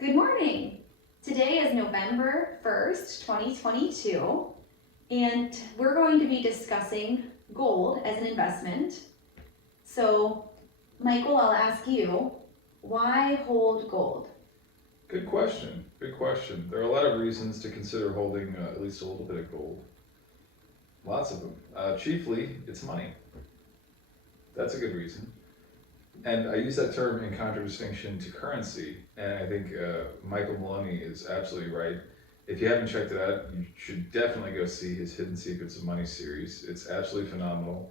Good morning. Today is November 1st, 2022, and we're going to be discussing gold as an investment. So, Michael, I'll ask you, why hold gold? Good question. Good question. There are a lot of reasons to consider holding at least a little bit of gold. Lots of them. Chiefly, it's money. That's a good reason. And I use that term in contradistinction to currency. And I think Michael Maloney is absolutely right. If you haven't checked it out, you should definitely go see his Hidden Secrets of Money series. It's absolutely phenomenal.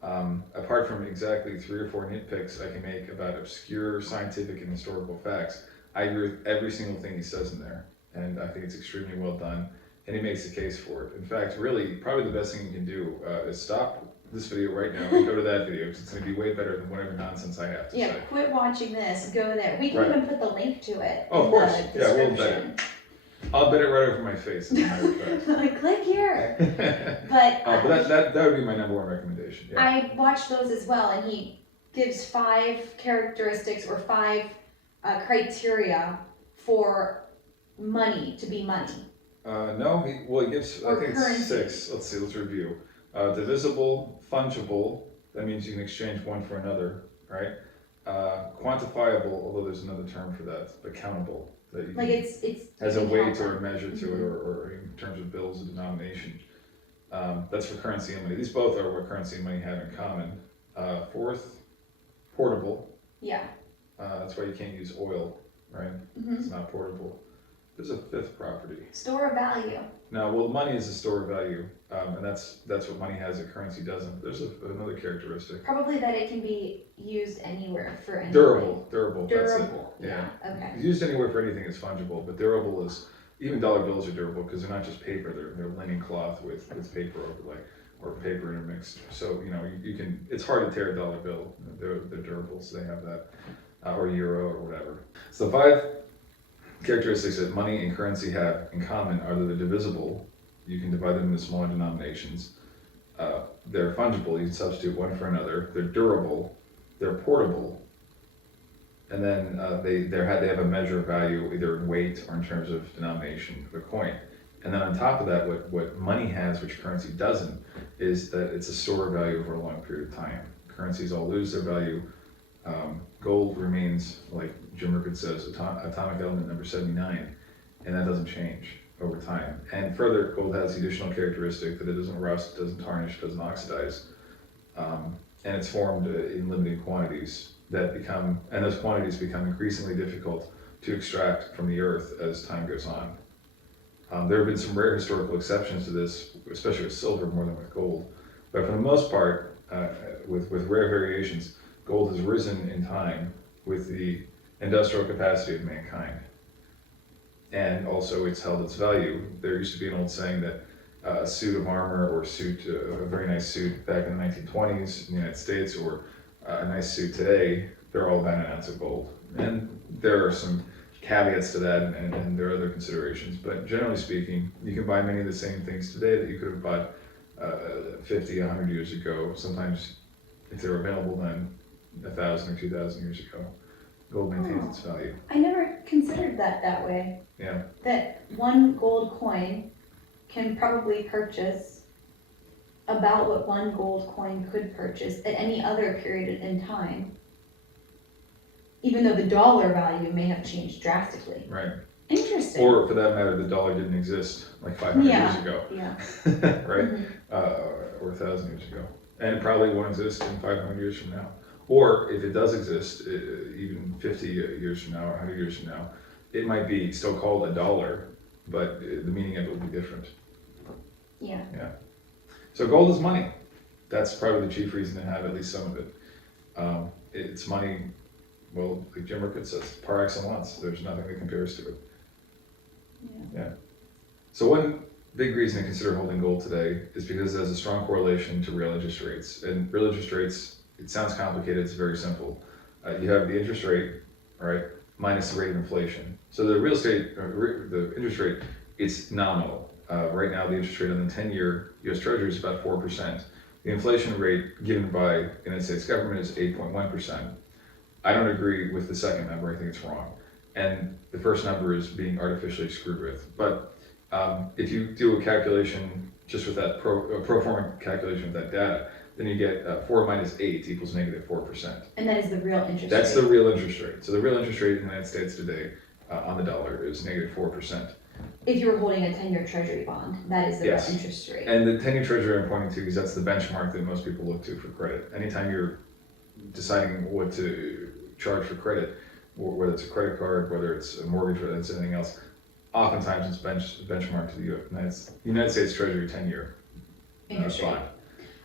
Apart from exactly 3 or 4 nitpicks I can make about obscure scientific and historical facts, I agree with every single thing he says in there, and I think it's extremely well done, and he makes the case for it. In fact, really, probably the best thing you can do is stop this video right now and go to that video, because it's going to be way better than whatever nonsense I have to Yeah, say. quit watching this, go there. We can Right. even put the link to it Oh, of in course. the Yeah, we'll bet description. I'll bet it right over my face, as a matter of fact. Like, click here. But But that would be my number one recommendation. Yeah. I watched those as well, and he gives 5 characteristics or 5 criteria for money to be money. No, he gives, I Or think currency. it's 6. Let's review. Divisible, fungible, that means you can exchange one for another, right? Quantifiable, although there's another term for that, but countable, that you Like can, it's has a you can weight count or a them. measure to it, or in terms of bills of denomination. That's for currency and money. These both are what currency and money have in common. Fourth, portable. Yeah. That's why you can't use oil, right? It's not portable. There's a 5th property. Store of value. Now, well, money is a store of value, and that's what money has that currency doesn't. There's another characteristic. Probably that it can be used anywhere for anything. Durable, that's it. Durable. Yeah. Okay. Used anywhere for anything is fungible, but durable is, even dollar bills are durable because they're not just paper, they're linen cloth with paper overlay or paper intermixed. So, you can, it's hard to tear a dollar bill. They're durable, so they have that, or euro or whatever. So 5 characteristics that money and currency have in common are that they're divisible. You can divide them into smaller denominations. They're fungible. You can substitute one for another. They're durable. They're portable. And then they have a measure of value either in weight or in terms of denomination of a coin. And then on top of that, what money has, which currency doesn't, is that it's a store of value over a long period of time. Currencies all lose their value. Gold remains, like Jim Rickard says, atomic element number 79, and that doesn't change over time. And further, gold has the additional characteristic that it doesn't rust, doesn't tarnish, doesn't oxidize, and it's formed in limited quantities and those quantities become increasingly difficult to extract from the earth as time goes on. There have been some rare historical exceptions to this, especially with silver more than with gold, but for the most part, with rare variations, gold has risen in time with the industrial capacity of mankind. And also it's held its value. There used to be an old saying that a suit of armor or a very nice suit back in the 1920s in the United States, or a nice suit today, they're all about an ounce of gold. And there are some caveats to that, and there are other considerations. But generally speaking, you can buy many of the same things today that you could have bought 50, 100 years ago. Sometimes, if they were available then, 1,000 or 2,000 years ago. Gold maintains its value. I never considered that way. Yeah. That one gold coin can probably purchase about what one gold coin could purchase at any other period in time, even though the dollar value may have changed drastically. Right. Interesting. Or for that matter, the dollar didn't exist like 500 years ago. Yeah. Right? Or 1,000 years ago. And it probably won't exist in 500 years from now. Or if it does exist, even 50 years from now or 100 years from now, it might be still called a dollar, but the meaning of it will be different. Yeah. Yeah. So gold is money. That's probably the chief reason to have at least some of it. It's money, well, like Jim Rickard says, par excellence. There's nothing that compares to it. Yeah. So one big reason to consider holding gold today is because it has a strong correlation to real interest rates. And real interest rates, it sounds complicated, it's very simple. You have the interest rate, right, minus the rate of inflation. So the the interest rate, it's nominal. Right now, the interest rate on the 10-year U.S. Treasury is about 4%. The inflation rate given by the United States government is 8.1%. I don't agree with the second number, I think it's wrong. and the first number is being artificially screwed with. But if you do a calculation just with that pro forma calculation with that data, then you get 4 minus 8 equals -4%. And that is the real interest That's rate. the real interest rate. So the real interest rate in the United States today on the dollar is -4%. If you were holding a 10-year treasury bond, that is the Yes. real interest rate. And the 10-year treasury I'm pointing to because that's the benchmark that most people look to for credit. Anytime you're deciding what to charge for credit, whether it's a credit card, whether it's a mortgage, whether it's anything else, oftentimes it's benchmarked to the United States Treasury 10-year Interest rate. bond.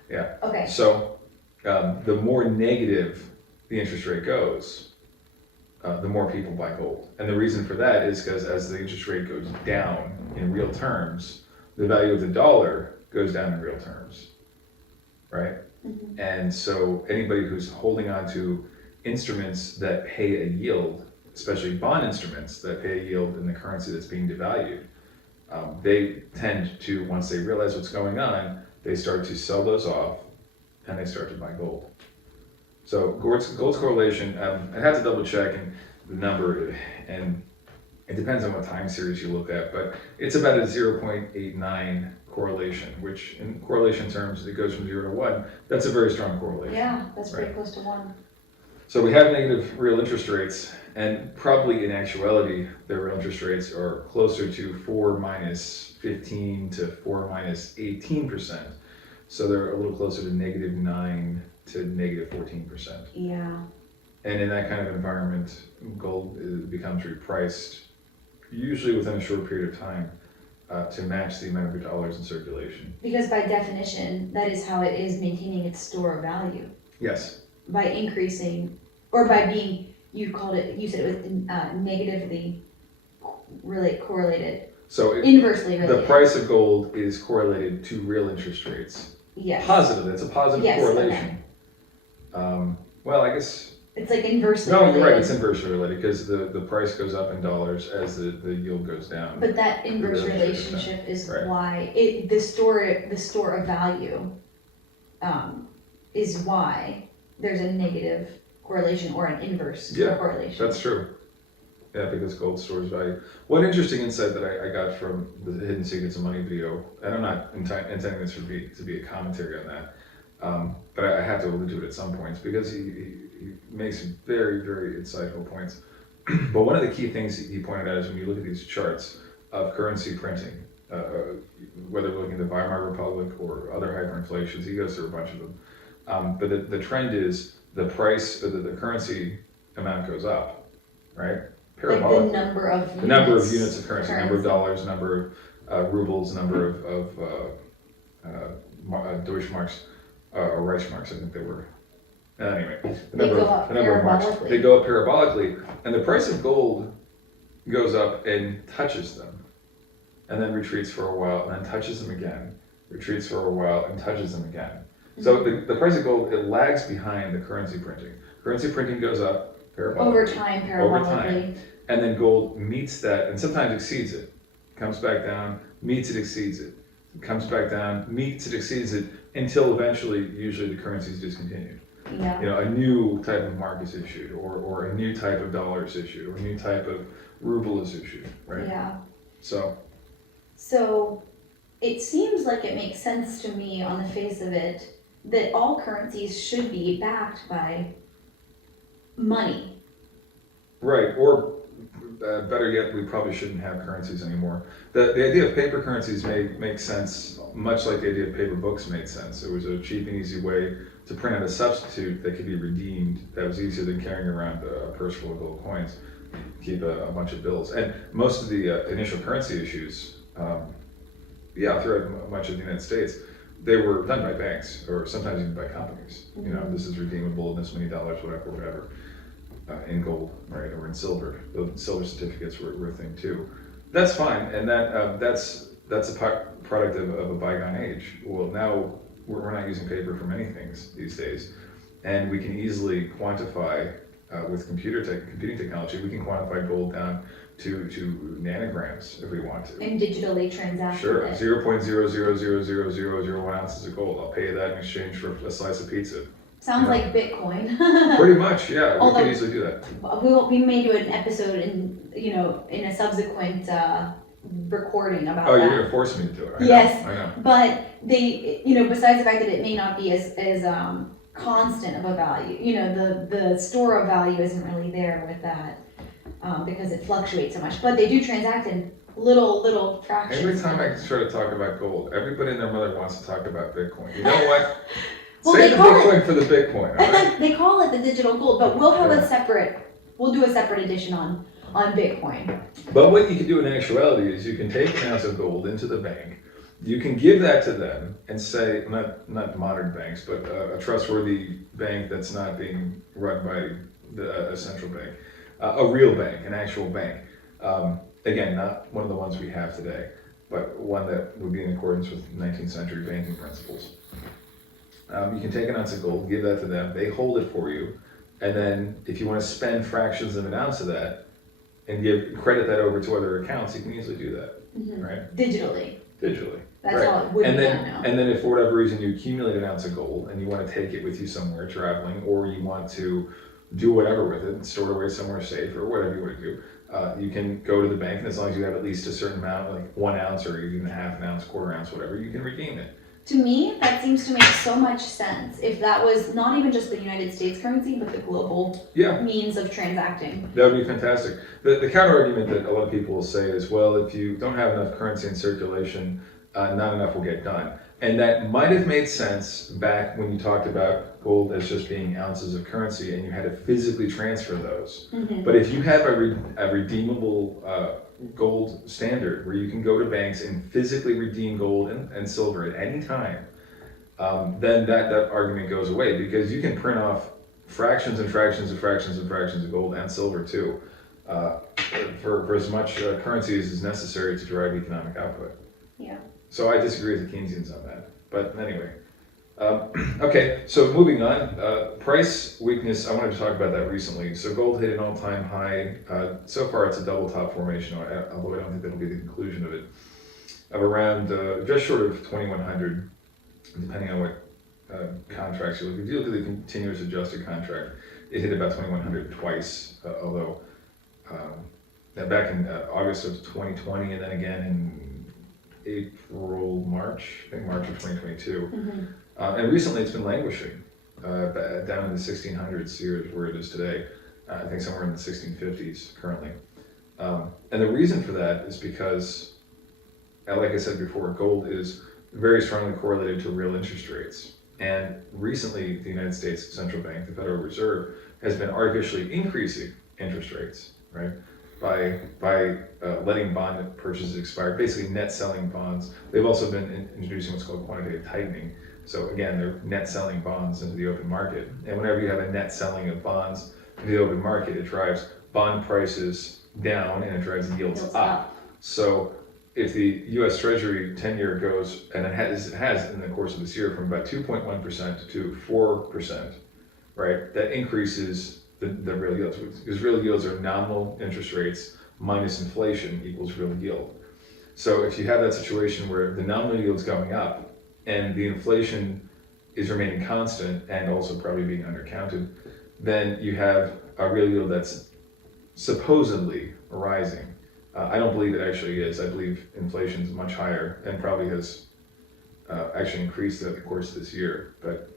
Yeah. Okay. So the more negative the interest rate goes, the more people buy gold. And the reason for that is because as the interest rate goes down in real terms, the value of the dollar goes down in real terms, right? Mhm. And so anybody who's holding on to instruments that pay a yield, especially bond instruments that pay a yield in the currency that's being devalued, they tend to, once they realize what's going on, they start to sell those off and they start to buy gold. So gold's correlation, I have to double check and the number, and it depends on what time series you look at, but it's about a 0.89 correlation, which in correlation terms, it goes from 0 to 1. That's a very strong correlation. Yeah, that's pretty Right. close to 1. So we have negative real interest rates, and probably in actuality, the real interest rates are closer to 4 minus 15 to 4 minus 18%. So they're a little closer to -9 to -14%. Yeah. And in that kind of environment, gold becomes repriced, usually within a short period of time, to match the amount of dollars in circulation. Because by definition, that is how it is maintaining its store of value. Yes, By increasing, or by being, you said it was negatively correlated, so inversely related. the price of gold is correlated to real interest rates. Yes. Positive, it's a positive Yes, correlation. Well, I guess, It's like inversely no, related. you're right, it's inversely related, because the price goes up in dollars as the yield goes down. But that inverse real interest rate, relationship is right. why the store of value is why there's a negative correlation or an inverse Yeah, correlation. That's true. Yeah, because gold stores value. One interesting insight that I got from the Hidden Secrets of Money video, and I'm not intending this to be a commentary on that, but I have to allude to it at some points because he makes very, very insightful points. But one of the key things he pointed out is when you look at these charts of currency printing, whether we're looking at the Weimar Republic or other hyperinflations, he goes through a bunch of them. But the trend is the price, the currency amount goes up, right? Like Parabolic. the number of units. The number of units of currency, number of dollars, number of rubles, number of Deutschmarks, or Reichsmarks, I think they were. Anyway, They go up marks. parabolically. They go up parabolically, and the price of gold goes up and touches them, and then retreats for a while, and then touches them again, retreats for a while, and touches them again. So the price of gold, it lags behind the currency printing. Currency printing goes up parabolically. Over time, parabolically. And then gold meets that and sometimes exceeds it. Comes back down, meets it, exceeds it. Comes back down, meets it, exceeds it, until eventually, usually the currency is discontinued. Yeah. You know, a new type of mark is issued, or a new type of dollar is issued, or a new type of ruble is issued, right? Yeah. So, It seems like it makes sense to me on the face of it that all currencies should be backed by money. right, or better yet, we probably shouldn't have currencies anymore. The idea of paper currencies make sense, much like the idea of paper books made sense. It was a cheap and easy way to print out a substitute that could be redeemed, that was easier than carrying around a purse full of gold coins, keep a bunch of bills. And most of the initial currency issues, throughout much of the United States, they were done by banks, or sometimes even by companies. Mm-hmm. You know, this is redeemable, this many dollars, whatever. In gold, right, or in silver. The silver certificates were a thing too. That's fine, and that's a product of a bygone age. Well, now we're not using paper for many things these days, and we can easily quantify with computing technology. We can quantify gold down to nanograms if we want to. And digitally transact Sure, it. 0.0000001 ounces of gold. I'll pay that in exchange for a slice of pizza. Sounds Yeah. like Bitcoin. Pretty much, yeah, we Although- could easily do that. We may do an episode in a subsequent recording about Oh, that. you're gonna force me to do it. I know, Yes. I know. But they, besides the fact that it may not be as constant of a value, the store of value isn't really there with that, because it fluctuates so much. But they do transact in little fractions. Every time I try to talk about gold, everybody and their mother wants to talk about Bitcoin. You know what? Well, Say they the call Bitcoin for the Bitcoin, all right? They call it the digital gold, but we'll have Yeah. we'll do a separate edition on Bitcoin. But what you can do in actuality is you can take an ounce of gold into the bank, you can give that to them and say, not modern banks, but a trustworthy bank that's not being run by a central bank, a real bank, an actual bank. Again, not one of the ones we have today, but one that would be in accordance with 19th century banking principles. You can take an ounce of gold, give that to them, they hold it for you, and then if you want to spend fractions of an ounce of that and credit that over to other accounts, you can easily do that, right? Digitally. Digitally. That's Right. how it would And be then, done now. and then if for whatever reason you accumulate an ounce of gold and you want to take it with you somewhere traveling, or you want to do whatever with it, store it away somewhere safe, or whatever you want to do, you can go to the bank, and as long as you have at least a certain amount, like 1 ounce or even a half an ounce, quarter ounce, whatever, you can redeem it. To me, that seems to make so much sense if that was not even just the United States currency, but the global Yeah, means of transacting. that would be fantastic. The counter argument that a lot of people will say is, well, if you don't have enough currency in circulation, not enough will get done. And that might have made sense back when you talked about gold as just being ounces of currency and you had to physically transfer those. But if you have a redeemable gold standard where you can go to banks and physically redeem gold and silver at any time, then that argument goes away, because you can print off fractions and fractions and fractions and fractions of gold and silver too, for as much currency as is necessary to drive economic output. Yeah. So I disagree with the Keynesians on that. But anyway, okay, so moving on, price weakness, I wanted to talk about that recently. So gold hit an all-time high. So far it's a double top formation, although I don't think that'll be the conclusion of it, of around just short of 2,100, depending on what contracts you look at. If you look at the continuous adjusted contract, it hit about 2,100 twice, although back in August of 2020, and then again in March of 2022. And recently it's been languishing down in the 1600s here where it is today. I think somewhere in the 1650s currently. And the reason for that is because, like I said before, gold is very strongly correlated to real interest rates. And recently the United States Central Bank, the Federal Reserve, has been artificially increasing interest rates, right? By letting bond purchases expire, basically net selling bonds. They've also been introducing what's called quantitative tightening. So again, they're net selling bonds into the open market. And whenever you have a net selling of bonds into the open market, it drives bond prices down and it drives yields up. So if the U.S. Treasury 10-year goes, and it has in the course of this year, from about 2.1% to 4%, right? That increases the real yields, because real yields are nominal interest rates minus inflation equals real yield. So if you have that situation where the nominal yield's going up and the inflation is remaining constant and also probably being undercounted, then you have a real yield that's supposedly rising. I don't believe it actually is. I believe inflation is much higher and probably has actually increased throughout the course of this year, but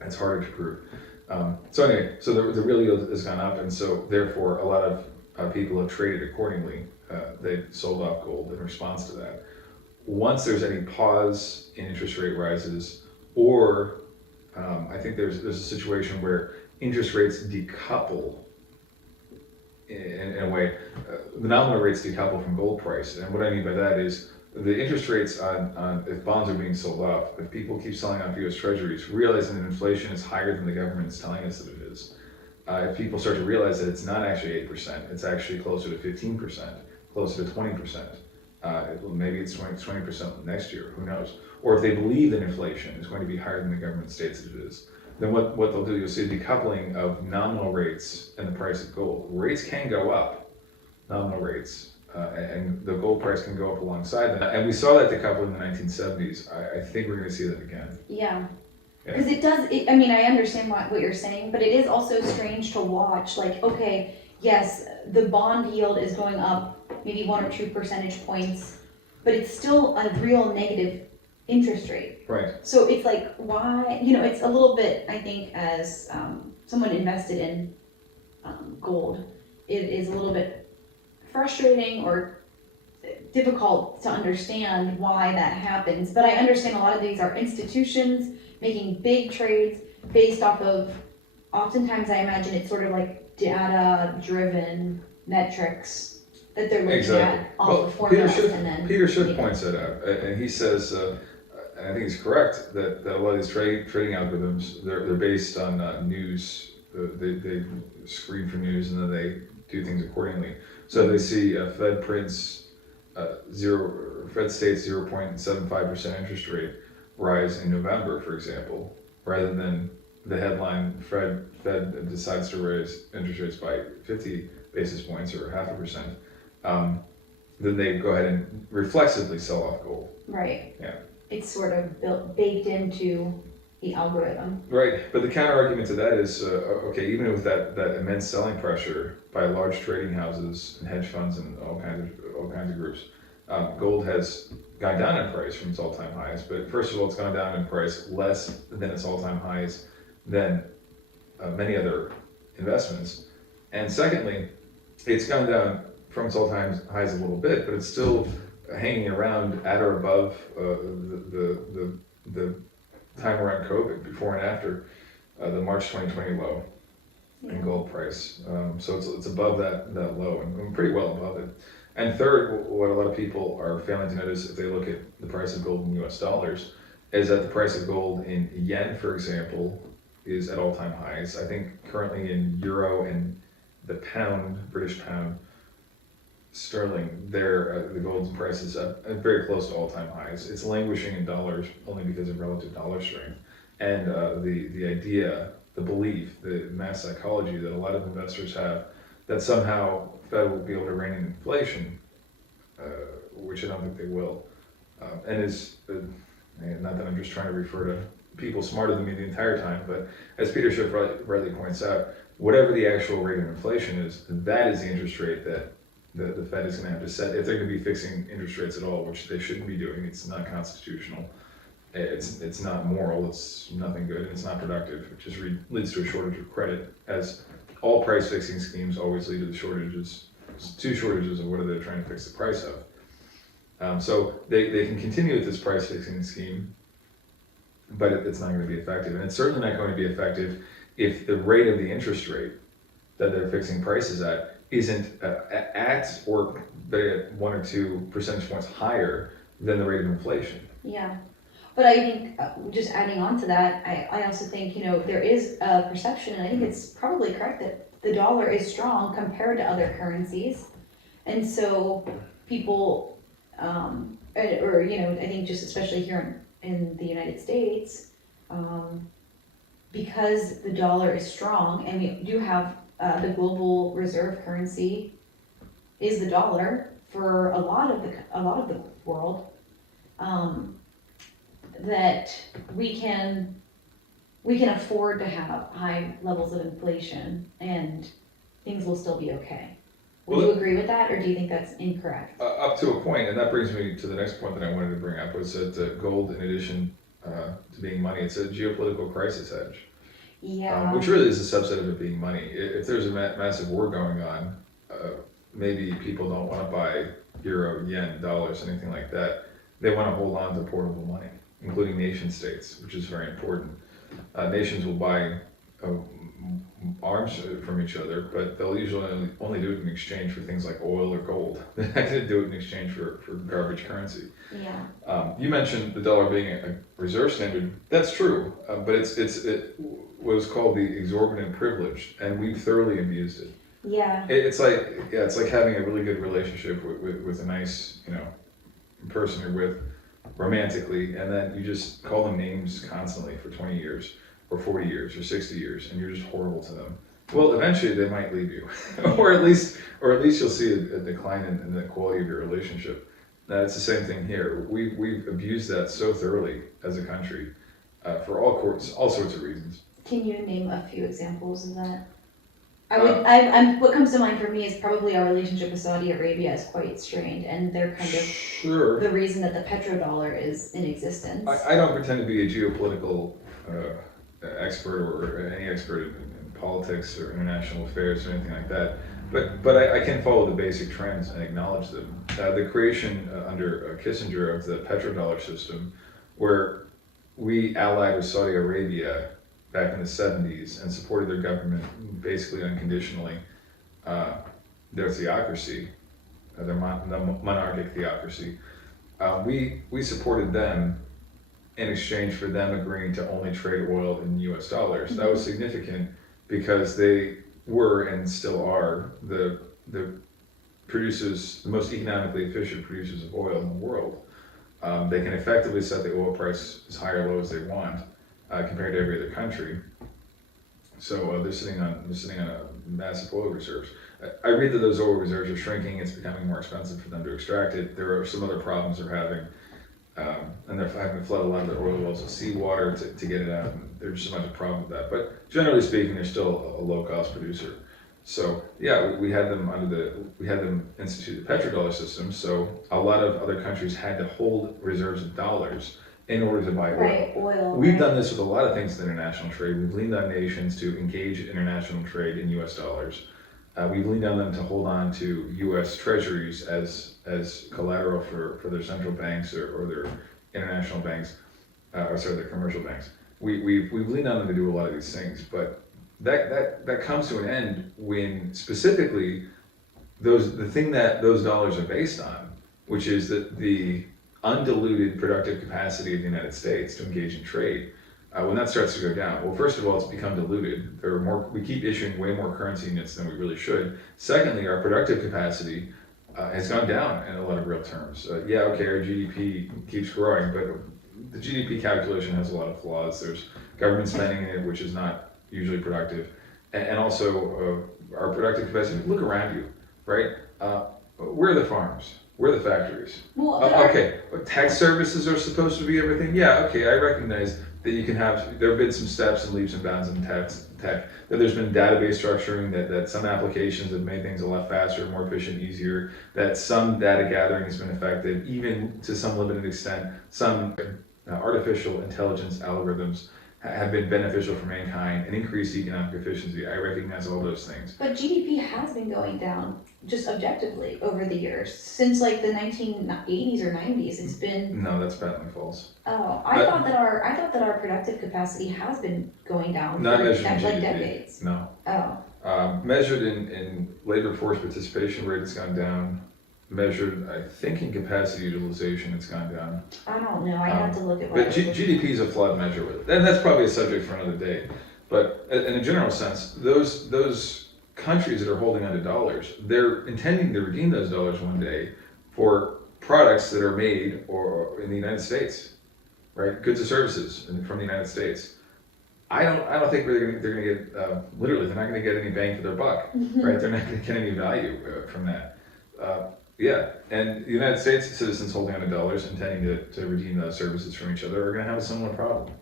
it's harder to prove. So anyway, so the real yield has gone up, and so therefore a lot of people have traded accordingly. They've sold off gold in response to that. Once there's any pause in interest rate rises, or I think there's a situation where interest rates decouple in a way, the nominal rates decouple from gold price. And what I mean by that is the interest rates on if bonds are being sold off, if people keep selling off U.S. Treasuries, realizing that inflation is higher than the government is telling us that it is, if people start to realize that it's not actually 8%, it's actually closer to 15%, closer to 20%, maybe it's 20% next year, who knows? Or if they believe that inflation is going to be higher than the government states that it is, then what they'll do, you'll see a decoupling of nominal rates and the price of gold. Rates can go up, nominal rates, and the gold price can go up alongside that. And we saw that decoupling in the 1970s. I think we're going to see that again. Yeah. Because it does, I mean, I understand what you're saying, but it is also strange to watch, like, okay, yes, the bond yield is going up maybe 1 or 2 percentage points, but it's still a real negative interest rate. Right. So it's like, why, it's a little bit, I think, as someone invested in gold, it is a little bit frustrating or difficult to understand why that happens. But I understand a lot of these are institutions making big trades based off of, oftentimes I imagine it's sort of like data driven metrics that they're looking Exactly. at off Well, of formulas and then. Peter Schiff points that out, and he says, and I think he's correct, that a lot of these trading algorithms, they're based on news. They screen for news and then they do things accordingly. So they see Fed prints Fed states 0.75% interest rate rise in November, for example, rather than the headline Fed decides to raise interest rates by 50 basis points or 0.5%. Then they go ahead and reflexively sell off gold. Right. Yeah. It's sort of baked into the algorithm. Right, but the counter argument to that is, okay, even with that immense selling pressure by large trading houses and hedge funds and all kinds of groups, gold has gone down in price from its all-time highs. But first of all, it's gone down in price less than its all-time highs than many other investments. And secondly, it's gone down from its all-time highs a little bit, but it's still hanging around at or above the time around COVID, before and after the March 2020 low in gold price. So it's above that low and pretty well above it. And third, what a lot of people are failing to notice if they look at the price of gold in US dollars is that the price of gold in yen, for example, is at all-time highs. I think currently in euro and the pound, British pound, sterling, the gold's price is very close to all-time highs. It's languishing in dollars only because of relative dollar strength. And the idea, the belief, the mass psychology that a lot of investors have that somehow Fed will be able to rein in inflation, which I don't think they will. And is, not that I'm just trying to refer to people smarter than me the entire time, but as Peter Schiff rightly points out, whatever the actual rate of inflation is, that is the interest rate that the Fed is going to have to set if they're going to be fixing interest rates at all, which they shouldn't be doing. It's not constitutional. It's not moral. It's nothing good, and it's not productive. It just leads to a shortage of credit, as all price fixing schemes always lead to two shortages of what they're trying to fix the price of. So they can continue with this price fixing scheme, but it's not going to be effective, and it's certainly not going to be effective if the rate of the interest rate that they're fixing prices at isn't at or 1 or 2 percentage points higher than the rate of inflation. Yeah, but I think just adding on to that, I also think, there is a perception, and I think it's probably correct, that the dollar is strong compared to other currencies. And so people, I think just especially here in the United States, because the dollar is strong and we do have the global reserve currency is the dollar for a lot of the world, that we can afford to have high levels of inflation and things will still be okay. Would you agree with that, or do you think that's incorrect? Up to a point, and that brings me to the next point that I wanted to bring up, was that gold, in addition to being money, it's a geopolitical crisis hedge. Yeah. Which really is a subset of it being money. If there's a massive war going on, maybe people don't want to buy euro, yen, dollars, anything like that. They want to hold on to portable money, including nation states, which is very important. Nations will buy arms from each other, but they'll usually only do it in exchange for things like oil or gold. They're not going to do it in exchange for garbage currency. Yeah. You mentioned the dollar being a reserve standard. That's true, but it was called the exorbitant privilege, and we've thoroughly abused it. Yeah. It's like having a really good relationship with a nice, person you're with romantically, and then you just call them names constantly for 20 years or 40 years or 60 years, and you're just horrible to them. Well, eventually they might leave you, or at least you'll see a decline in the quality of your relationship. It's the same thing here. We've abused that so thoroughly as a country, Mm-hmm. for all sorts of reasons. Can you name a few examples of that? Uh, I'm, what comes to mind for me is probably our relationship with Saudi Arabia is quite strained, and they're kind of Sure. the reason that the petrodollar is in existence. I don't pretend to be a geopolitical expert or any expert in politics or international affairs or anything like that, but I can follow the basic trends and acknowledge them. The creation under Kissinger of the petrodollar system, where we allied with Saudi Arabia back in the 70s and supported their government basically unconditionally, their theocracy, their monarchic theocracy. We supported them in exchange for them agreeing to only trade oil in US dollars. That was significant because they were and still are the producers, the most economically efficient producers of oil in the world. They can effectively set the oil price as high or low as they want compared to every other country. So they're sitting on a massive oil reserves. I read that those oil reserves are shrinking. It's becoming more expensive for them to extract it. There are some other problems they're having, and they're having to flood a lot of their oil wells with seawater to get it out. And there's just a bunch of problems with that. But generally speaking, they're still a low cost producer. So yeah, we had them institute the petrodollar system. So a lot of other countries had to hold reserves of dollars in order to buy oil. Right, oil. We've done this with a lot of things in international trade. We've leaned on nations to engage in international trade in US dollars. We've leaned on them to hold on to US treasuries as collateral for their central banks or their international banks, their commercial banks. We've leaned on them to do a lot of these things, but that comes to an end when specifically the thing that those dollars are based on, which is that the undiluted productive capacity of the United States to engage in trade, when that starts to go down, well, first of all, it's become diluted. We keep issuing way more currency units than we really should. Secondly, our productive capacity has gone down in a lot of real terms. Yeah, okay, our GDP keeps growing, but the GDP calculation has a lot of flaws. There's government spending in it, which is not usually productive, and also our productive capacity. Look around you, right? Where are the farms? Where are the factories? Well, okay, but tax services are supposed to be everything. Yeah, okay, I recognize that you can have, there have been some steps and leaps and bounds in tech, that there's been database structuring, that some applications have made things a lot faster, more efficient, easier, that some data gathering has been effective, even to some limited extent, some artificial intelligence algorithms have been beneficial for mankind and increased economic efficiency. I recognize all those things. But GDP has been going down just objectively over the years. Since like the 1980s or 90s, it's been. No, that's patently false. Oh, I thought that our productive capacity has been going down Not for measured in like GDP. decades. No. Oh. Measured in labor force participation rate has gone down. Measured, I think, in capacity utilization, it's gone down. I don't know. I have to look at. But GDP is a flawed measure with it, and that's probably a subject for another day. But in a general sense, those countries that are holding onto dollars, they're intending to redeem those dollars one day for products that are made or in the United States, right? Goods or services from the United States. I don't think they're going to get literally. They're not going to get any bang for their buck, right? They're not going to get any value from that. Yeah, and the United States citizens holding on to dollars, intending to redeem those services from each other, are going to have a similar problem.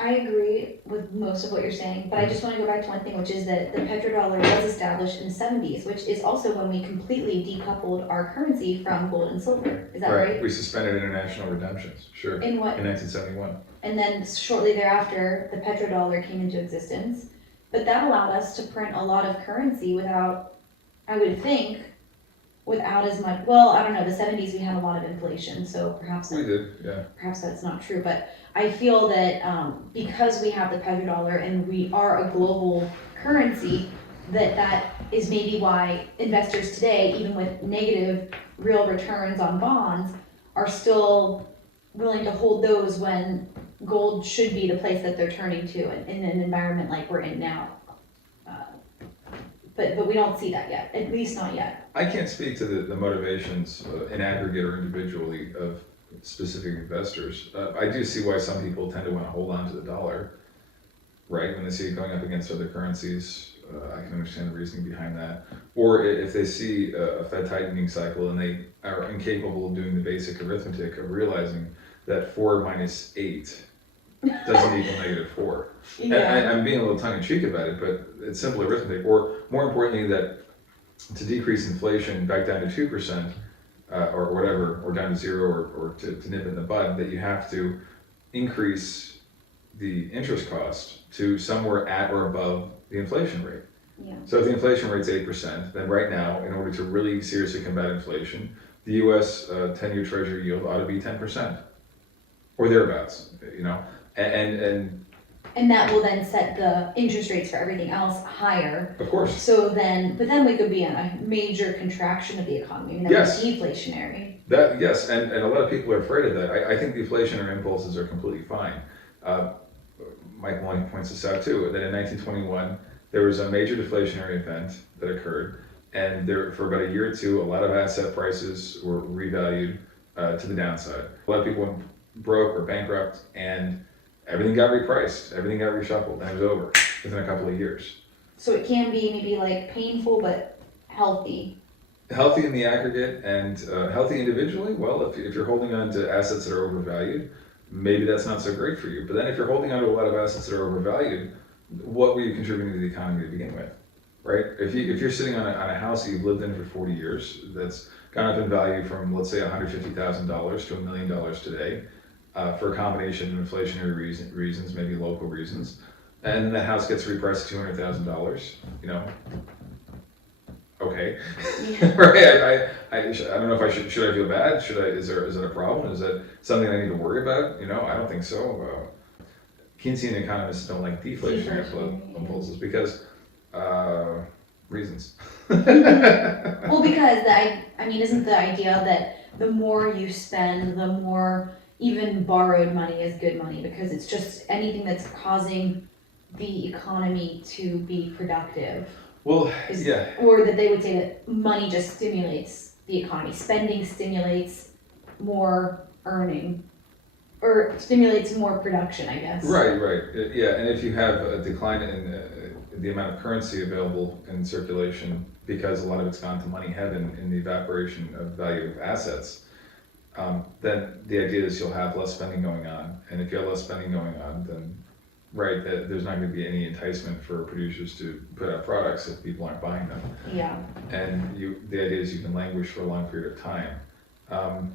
I agree with most of what you're saying, but I just want to go back to one thing, which is that the petrodollar was established in the 70s, which is also when we completely decoupled our currency from gold and silver. Is that right? We suspended international redemptions, sure. In what? In 1971. And then shortly thereafter, the petrodollar came into existence. But that allowed us to print a lot of currency without, I would think, without as much, well, I don't know, the 70s we had a lot of inflation, so perhaps we did, yeah. Perhaps that's not true, but I feel that because we have the petrodollar and we are a global currency, that is maybe why investors today, even with negative real returns on bonds, are still willing to hold those when gold should be the place that they're turning to in an environment like we're in now. But we don't see that yet, at least not yet. I can't speak to the motivations in aggregate or individually of specific investors. I do see why some people tend to want to hold on to the dollar, right? When they see it going up against other currencies, I can understand the reasoning behind that. Or if they see a Fed tightening cycle and they are incapable of doing the basic arithmetic of realizing that 4 minus 8 doesn't equal -4. And I'm being a little tongue in cheek about it, but it's simple arithmetic. Or more importantly, that to decrease inflation back down to 2%, or whatever, or down to 0, or to nip it in the bud, that you have to increase the interest cost to somewhere at or above the inflation rate. Yeah. So if the inflation rate's 8%, then right now, in order to really seriously combat inflation, the U.S. 10-year Treasury yield ought to be 10%, or thereabouts, you know, and that will then set the interest rates for everything else higher. of course. So then, but then we could be in a major contraction of the economy. I mean, that Yes. would be deflationary. Yes, and a lot of people are afraid of that. I think deflationary impulses are completely fine. Mike Maloney points this out too, that in 1921, there was a major deflationary event that occurred, and there, for about a year or two, a lot of asset prices were revalued to the downside. A lot of people went broke or bankrupt, and everything got repriced, everything got reshuffled, and it was over within a couple of years. So it can be maybe like painful, but healthy. Healthy in the aggregate, and healthy individually, well, if you're holding on to assets that are overvalued, maybe that's not so great for you. But then if you're holding on to a lot of assets that are overvalued, what were you contributing to the economy to begin with, right? If you're sitting on a house that you've lived in for 40 years, that's gone up in value from, let's say, $150,000 to $1 million today, for a combination of inflationary reasons, maybe local reasons, and that house gets repriced $200,000, you know, okay. Yeah. Right, I don't know if I should I feel bad? Is it a problem? Is that something I need to worry about? You know, I don't think so. Keynesian economists don't like deflationary impulses because reasons. Well, because I mean, isn't the idea that the more you spend, the more even borrowed money is good money, because it's just anything that's causing the economy to be productive. Well, yeah. Or that they would say that money just stimulates the economy. Spending stimulates more earning, or stimulates more production, I guess. Right. Yeah, and if you have a decline in the amount of currency available in circulation, because a lot of it's gone to money heaven in the evaporation of value of assets, then the idea is you'll have less spending going on. And if you have less spending going on, then right, there's not going to be any enticement for producers to put out products if people aren't buying them. Yeah. And the idea is you can languish for a long period of time. And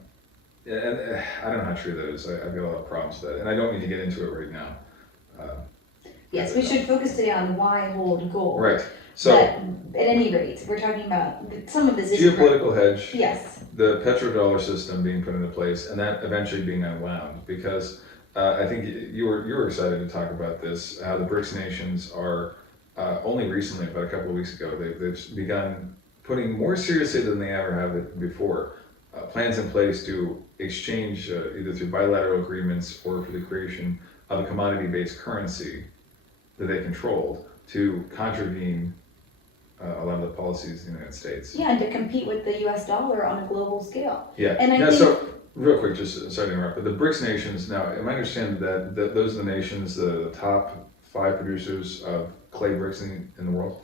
I don't know how true that is. I've got a lot of problems with that, and I don't mean to get into it right now. Yes, we should focus today on why hold gold. Right. So but at any rate, we're talking about some of this is geopolitical hedge. Yes. The petrodollar system being put into place, and that eventually being unwound, because I think you were excited to talk about this. How the BRICS nations are only recently, about a couple of weeks ago, they've begun putting more seriously than they ever have before plans in place to exchange either through bilateral agreements or for the creation of a commodity-based currency that they controlled to contravene a lot of the policies of the United States. Yeah, and to compete with the U.S. dollar on a global scale. Yeah. And I now, think. So, real quick, just sorry to interrupt, but the BRICS nations, now, am I understanding that those are the nations, the top 5 producers of clay bricks in the world?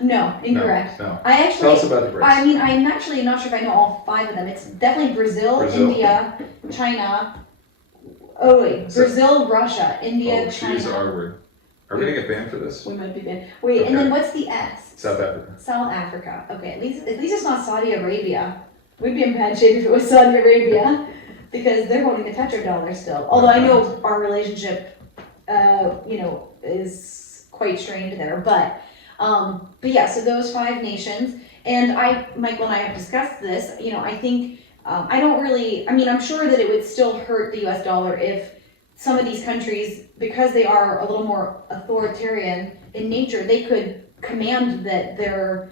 No, incorrect. No. I actually. Tell us about the BRICS. I mean, I'm actually not sure if I know all 5 of them. It's definitely Brazil. India, China. Oh wait, Brazil, Russia, India, China. Choose our word. Are we gonna get banned for this? We might be banned. Wait, Okay. and then what's the S? South Africa. South Africa. Okay, at least it's not Saudi Arabia. We'd be in bad shape if it was Saudi Arabia, because they're holding the petrodollar still. Although I know our relationship, is quite strained there. But yeah. So those 5 nations, and Michael and I have discussed this. You know, I think I don't really. I mean, I'm sure that it would still hurt the U.S. dollar if some of these countries, because they are a little more authoritarian in nature, they could command that their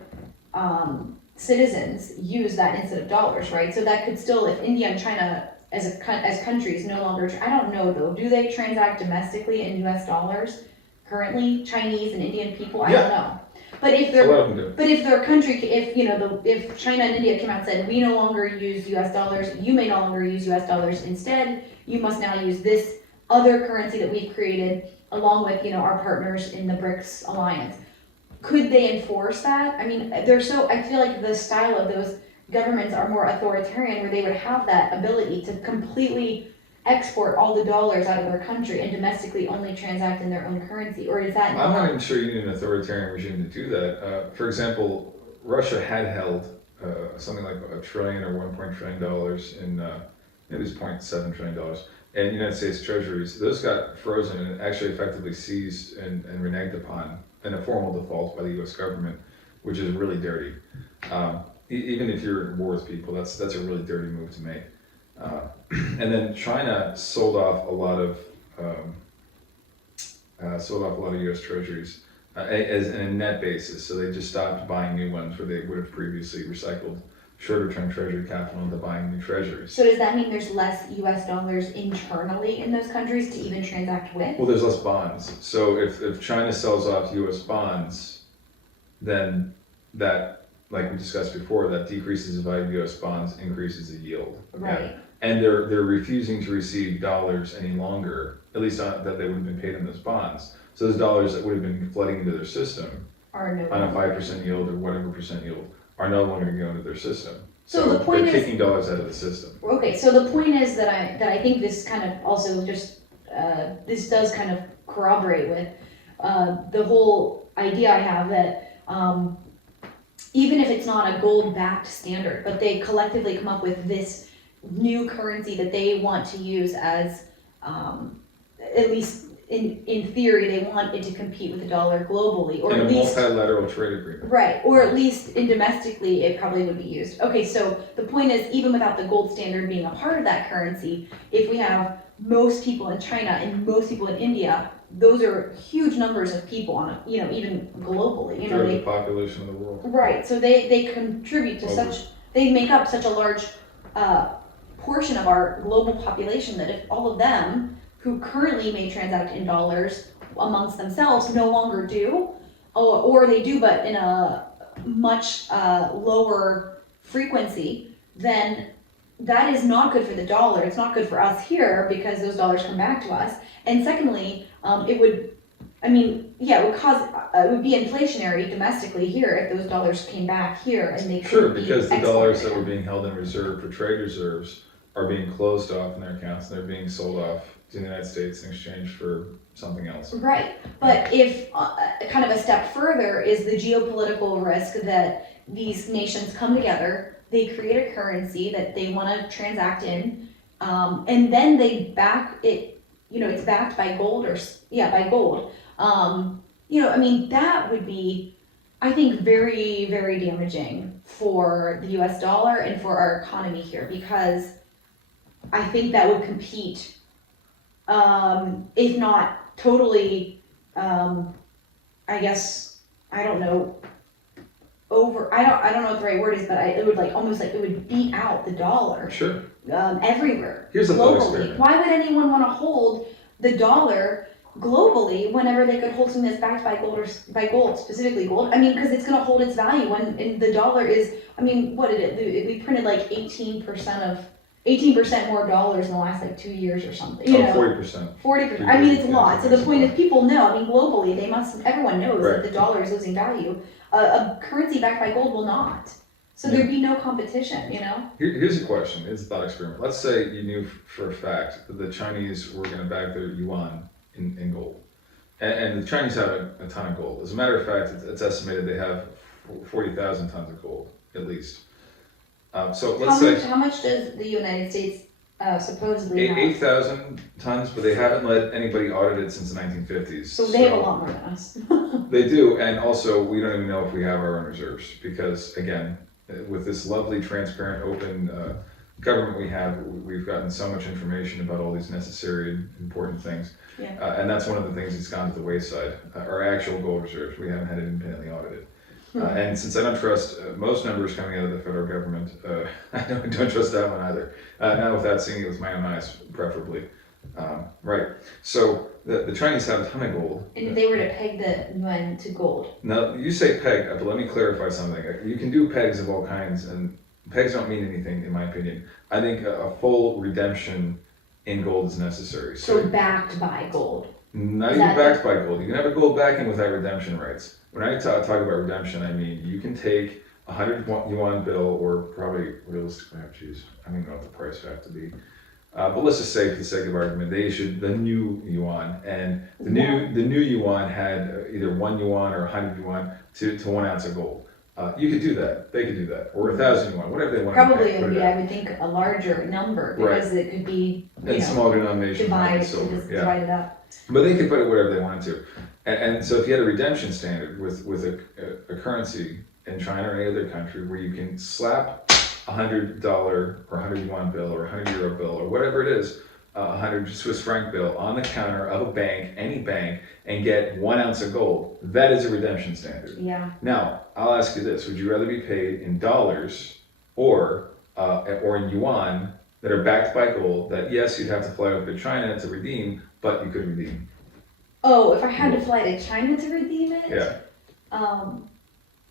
citizens use that instead of dollars, right? So that could still, if India and China as countries no longer, I don't know though, do they transact domestically in U.S. dollars currently? Chinese and Indian people, I don't know. But if A lot of them do. but if their country, if China and India came out and said, we no longer use U.S. dollars, you may no longer use U.S. dollars. Instead, you must now use this other currency that we've created along with, our partners in the BRICS alliance. Could they enforce that? I mean, I feel like the style of those governments are more authoritarian, where they would have that ability to completely export all the dollars out of their country and domestically only transact in their own currency, or is that I'm not even sure you need an authoritarian regime to do that. For example, Russia had held something like $1 trillion or $1 trillion in it was $0.7 trillion in United States treasuries. Those got frozen and actually effectively seized and reneged upon in a formal default by the U.S. government, which is really dirty. Even if you're at war with people, that's a really dirty move to make. And then China sold off a lot of U.S. treasuries as in a net basis. So they just stopped buying new ones where they would have previously recycled shorter-term treasury capital into buying new treasuries. So does that mean there's less US dollars internally in those countries to even transact with? Well, there's less bonds. So if China sells off US bonds, then that, like we discussed before, that decreases the value of US bonds, increases the yield. Right. Yeah. And they're refusing to receive dollars any longer, at least that they would have been paid in those bonds. So those dollars that would have been flooding into their system Are no on a longer. 5% yield or whatever percent yield are no longer going to go into their system. So the point they're is- kicking dollars out of the system. Okay, so the point is that I think this kind of also just, this does kind of corroborate with the whole idea I have that even if it's not a gold-backed standard, but they collectively come up with this new currency that they want to use as, at least in theory, they want it to compete with the dollar globally, or In at a least. multilateral trade agreement. Right, or at least in domestically, it probably would be used. Okay, so the point is, even without the gold standard being a part of that currency, if we have most people in China and most people in India, those are huge numbers of people on, even globally, Third of the population of the world. Right, so they contribute to they make up such a large portion of our global population that if all of them who currently may transact in dollars amongst themselves no longer do, or they do but in a much lower frequency, then that is not good for the dollar. It's not good for us here because those dollars come back to us. And secondly, it would be inflationary domestically here if those dollars came back here and they Sure, couldn't be because the dollars that exported. were being held in reserve for trade reserves are being closed off in their accounts. They're being sold off to the United States in exchange for something else. Right, but if kind of a step further is the geopolitical risk that these nations come together, they create a currency that they want to transact in, and then they back it. It's backed by gold by gold. That would be, I think, very, very damaging for the US dollar and for our economy here, because I think that would compete, if not totally, I guess, I don't know what the right word is, but it would it would beat out the dollar. Sure. Everywhere. Here's a thought globally. experiment. Why would anyone want to hold the dollar globally whenever they could hold something that's backed by gold, or by gold, specifically gold? Because it's going to hold its value when the dollar is. What did it do? We printed like 18% more dollars in the last 2 years or something. 40%. 40%. It's a lot. So the point is, people know. Globally, everyone knows Right. that the dollar is losing value. A currency backed by gold will not. So there'd be no competition. Here's a question. It's a thought experiment. Let's say you knew for a fact that the Chinese were going to back their yuan in gold. And the Chinese have a ton of gold. As a matter of fact, it's estimated they have 40,000 tons of gold, at least. So let's say How much does the United States supposedly have? 8,000 tons, but they haven't let anybody audit it since the 1950s. So they have a lot more than us. They do, and also we don't even know if we have our own reserves, because again, with this lovely, transparent, open government we have, we've gotten so much information about all these necessary and important things. Yeah. And that's one of the things that's gone to the wayside. Our actual gold reserves, we haven't had it independently audited. And since I don't trust most numbers coming out of the federal government, I don't trust that one either. Not without seeing it with my own eyes, preferably. Right. So the Chinese have a ton of gold. And if they were to peg the yuan to gold. Now, you say peg, but let me clarify something. You can do pegs of all kinds, and pegs don't mean anything, in my opinion. I think a full redemption in gold is necessary. So backed by gold. Not Is even that backed by gold. You can have a gold backing without redemption rights. When I talk about redemption, I mean you can take a 100 yuan bill, or probably realistically, I don't know what the price would have to be. But let's just say, for the sake of argument, they issued the new yuan, and the new yuan had either 1 yuan or 100 yuan to 1 ounce of gold. You could do that. They could do that, or 1,000 yuan, whatever they want. Probably to it would put be, it at. I would think, a larger number because it could be, And small denomination, like silver. just divide it up. But they could put it whatever they wanted to. And so if you had a redemption standard with a currency in China or any other country where you can slap $100 or 100 yuan bill or 100 euro bill or whatever it is, 100 Swiss franc bill on the counter of a bank, any bank, and get 1 ounce of gold, that is a redemption standard. Yeah. Now, I'll ask you this: would you rather be paid in dollars or in yuan that are backed by gold? That yes, you'd have to fly over to China to redeem, but you could redeem. Oh, if I had to fly to China to redeem it? Yeah.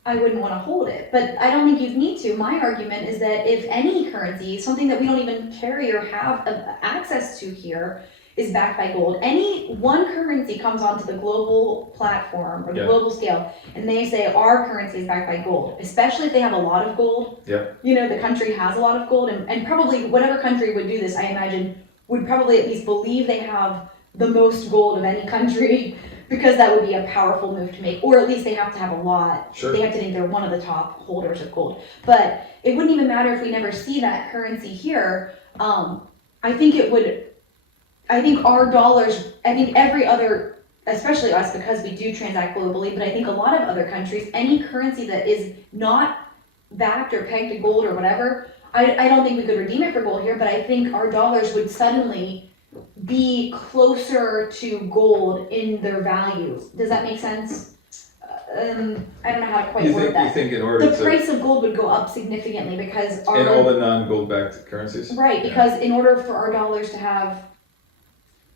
I wouldn't want to hold it, but I don't think you'd need to. My argument is that if any currency, something that we don't even carry or have access to here, is backed by gold, any one currency comes onto the global platform or the global scale, and they say our currency is backed by gold, especially if they have a lot of gold. Yeah. You know, the country has a lot of gold, and probably whatever country would do this, I imagine, would probably at least believe they have the most gold of any country. Because that would be a powerful move to make, or at least they have to have a lot. Sure. They have to think they're one of the top holders of gold. But it wouldn't even matter if we never see that currency here. I think it would. I think our dollars. I think every other, especially us, because we do transact globally. But I think a lot of other countries, any currency that is not backed or pegged to gold or whatever, I don't think we could redeem it for gold here. But I think our dollars would suddenly be closer to gold in their value. Does that make sense? I don't know how to quite word that. You think in order the price of gold would go up significantly because in all the non-gold backed currencies? Right, because in order for our dollars to have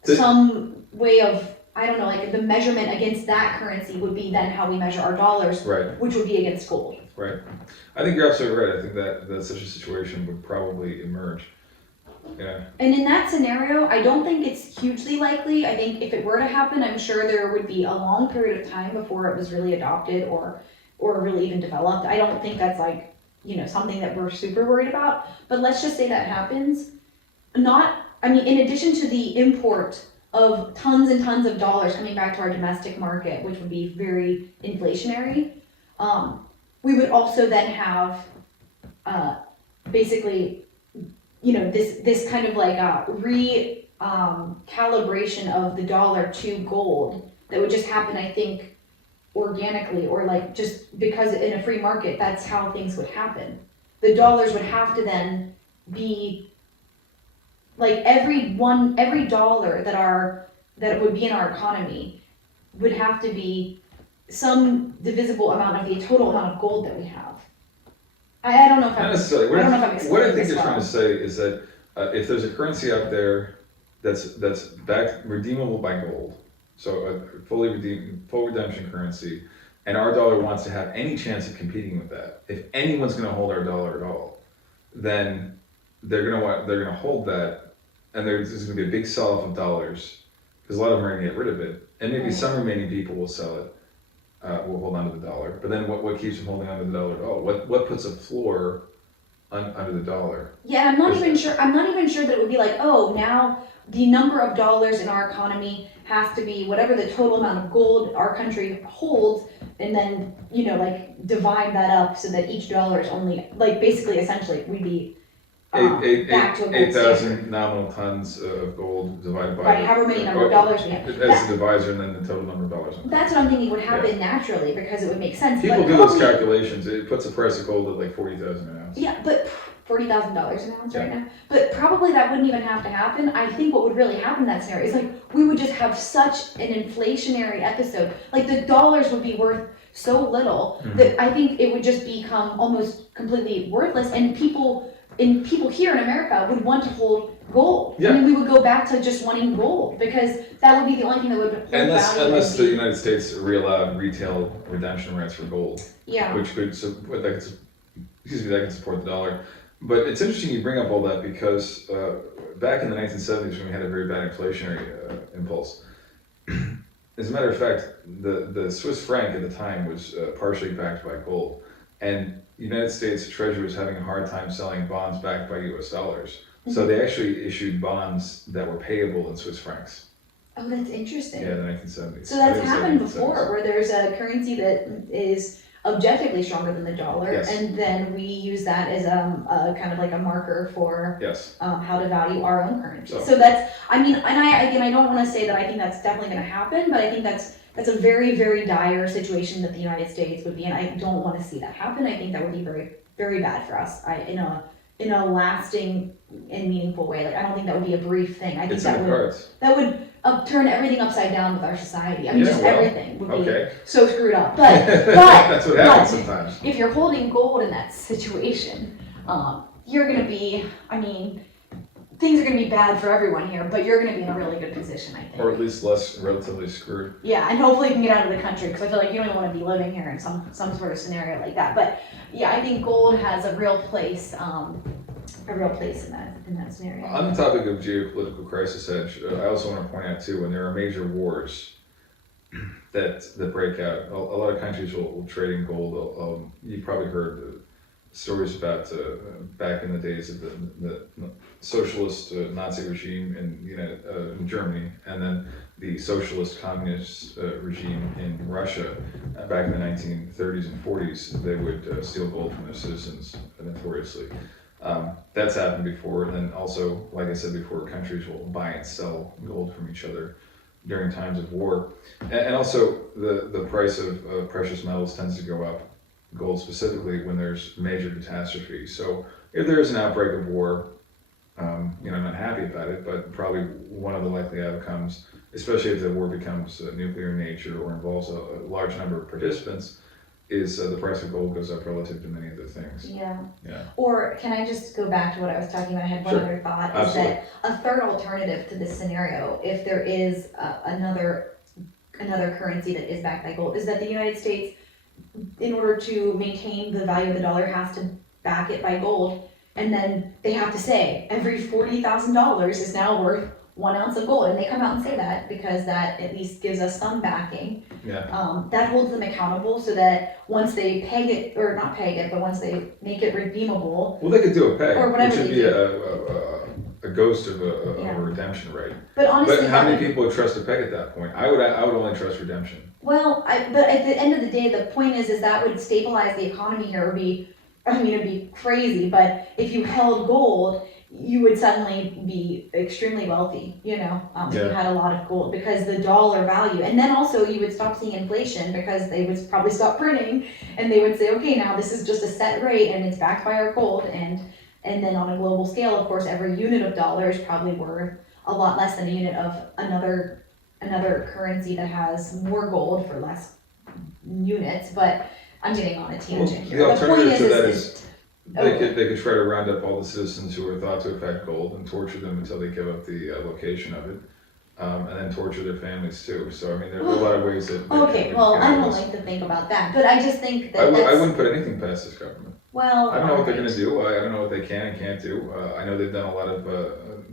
some way of, I don't know, like the measurement against that currency would be then how we measure our dollars, right, which would be against gold. Right. I think you're absolutely right. I think that such a situation would probably emerge. Yeah. And in that scenario, I don't think it's hugely likely. I think if it were to happen, I'm sure there would be a long period of time before it was really adopted or really even developed. I don't think that's like, something that we're super worried about. But let's just say that happens. In addition to the import of tons and tons of dollars coming back to our domestic market, which would be very inflationary, we would also then have basically this kind of like calibration of the dollar to gold that would just happen, I think, organically, or like just because in a free market, that's how things would happen. The dollars would have to then be like every dollar that would be in our economy would have to be some divisible amount of the total amount of gold that we have. I don't know if Not necessarily. I don't know if I'm explaining What I think this you're trying well. to say is that if there's a currency out there that's backed redeemable by gold, so a full redemption currency, and our dollar wants to have any chance of competing with that. If anyone's going to hold our dollar at all, then they're going to hold that, and there's going to be a big sell-off of dollars because a lot of them are going to get rid of it, and maybe some remaining people will sell it. Will hold on to the dollar, but then what keeps them holding on to the dollar at all? What puts a floor under the dollar? Yeah, I'm not even sure that it would be like, oh, now the number of dollars in our economy has to be whatever the total amount of gold our country holds, and then divide that up so that each dollar is only basically essentially we'd be back to a gold 8,000 standard. nominal tons of gold divided by Right, however many number of dollars we have. as the divisor, and then the total number of dollars. That's what I'm thinking would happen naturally because it would make sense. People but do those probably, calculations. It puts the price of gold at like 40,000 an ounce. Yeah, but $40,000 an ounce right now. But probably that wouldn't even have to happen. I think what would really happen in that scenario is we would just have such an inflationary episode. Like the dollars would be worth so little that I think it would just become almost completely worthless, and people here in America would want to hold gold. Yeah. I mean, we would go back to just wanting gold because that would be the only thing that would hold value. Unless the United States re-allowed retail redemption rights for gold, yeah. which could that could support the dollar. But it's interesting you bring up all that because back in the 1970s when we had a very bad inflationary impulse, as a matter of fact, the Swiss franc at the time was partially backed by gold, and the United States Treasury was having a hard time selling bonds backed by U.S. dollars. So they actually issued bonds that were payable in Swiss francs. Oh, that's interesting. Yeah, in the 1970s. So that's I think it was happened 1970s. before, where there's a currency that is objectively stronger than the dollar, Yes. and then we use that as a kind of like a marker for Yes. how to value our own currency. So- So that's, I mean, and I don't want to say that I think that's definitely going to happen, but I think that's a very, very dire situation that the United States would be in. I don't want to see that happen. I think that would be very, very bad for us. In a lasting and meaningful way. Like, I don't think that would be a brief thing. I think It's in the cards. that would turn everything upside down with our society. I mean, Yeah, just well, everything would be Okay. so screwed up. But That's what happens but- sometimes. if you're holding gold in that situation, you're gonna be, I mean, things are gonna be bad for everyone here, but you're gonna be in a really good position, I think. Or at least less relatively screwed. Yeah, and hopefully you can get out of the country, because I feel like you don't even want to be living here in some sort of scenario like that. But yeah, I think gold has a real place in that scenario. On the topic of geopolitical crisis edge, I also want to point out too, when there are major wars that break out, a lot of countries will trade in gold. You've probably heard stories about back in the days of the socialist Nazi regime in Germany, and then the socialist communist regime in Russia back in the 1930s and 40s. They would steal gold from their citizens notoriously. That's happened before, and then also, like I said before, countries will buy and sell gold from each other during times of war. And also, the price of precious metals tends to go up, gold specifically, when there's major catastrophe. So if there's an outbreak of war, I'm not happy about it, but probably one of the likely outcomes, especially if the war becomes nuclear in nature or involves a large number of participants, is the price of gold goes up relative to many other things. Yeah. Yeah. Or can I just go back to what I was talking about? I had one Sure. other thought. Absolutely. Is that a third alternative to this scenario, if there is another currency that is backed by gold, is that the United States, in order to maintain the value of the dollar, has to back it by gold, and then they have to say every $40,000 is now worth 1 ounce of gold, and they come out and say that because that at least gives us some backing. Yeah. That holds them accountable, so that once they peg it, or not peg it, but once they make it redeemable, Well, they could do a peg, Or which whatever would they be do. a ghost of a Yeah. redemption rate. but honestly, But how that many would- people would trust a peg at that point? I would only trust redemption. Well, but at the end of the day, the point is that would stabilize the economy here. It'd be crazy, but if you held gold, you would suddenly be extremely wealthy, if you Yeah. had a lot of gold, because the dollar value, and then also you would stop seeing inflation because they would probably stop printing, and they would say, okay, now this is just a set rate and it's backed by our gold, and then on a global scale, of course, every unit of dollar is probably worth a lot less than a unit of another currency that has more gold for less units. But I'm getting on a tangent here. The alternative to that is they could try to round up all the citizens who are thought to have had gold and torture them until they give up the location of it, and then torture their families too. So I mean, there are a lot of ways that. okay, well, I don't this. like to think about that, but I just think that I that's, wouldn't put anything past this government. well, I don't know what they're alright. going to do. I don't know what they can and can't do. I know they've done a lot of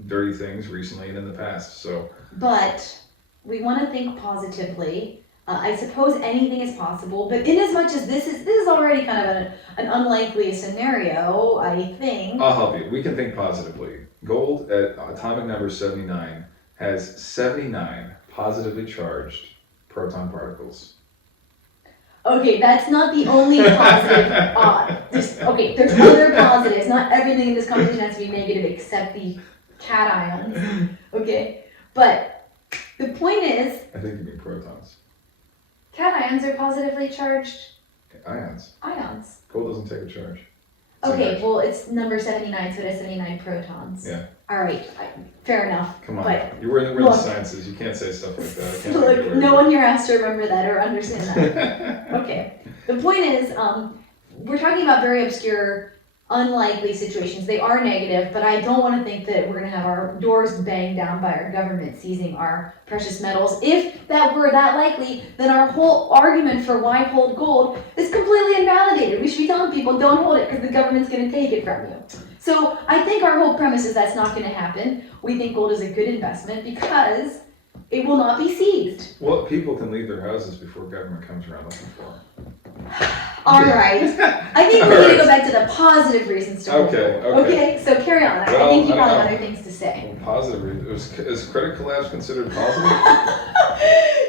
dirty things recently and in the past. So But we want to think positively. I suppose anything is possible, but in as much as this is already kind of an unlikely scenario, I think. I'll help you. We can think positively. Gold at atomic number 79 has 79 positively charged proton particles. Okay, that's not the only positive. There's other positives. Not everything in this conversation has to be negative except the cations. Okay, but the point is, I think you mean protons. cations are positively charged Ions. ions. Gold doesn't take a charge. It's Okay, inert. well, it's number 79, so it has 79 protons. Yeah. All right, fair enough. Come on. But We're in the look. sciences. You can't say stuff like that. I can't look, make you no worry. one here has to remember that or understand that. Okay, the point is, we're talking about very obscure, unlikely situations. They are negative, but I don't want to think that we're going to have our doors banged down by our government seizing our precious metals. If that were that likely, then our whole argument for why hold gold is completely invalidated. We should be telling people, don't hold it because the government's going to take it from you. So I think our whole premise is that's not going to happen. We think gold is a good investment because it will not be seized. Well, people can leave their houses before government comes around looking for them. All right. I think we need to go back to the positive reasons to hold Okay, gold. okay. So carry on. I Well, think you I probably don't have know. other things to say. Well, positive. Is credit collapse considered positive?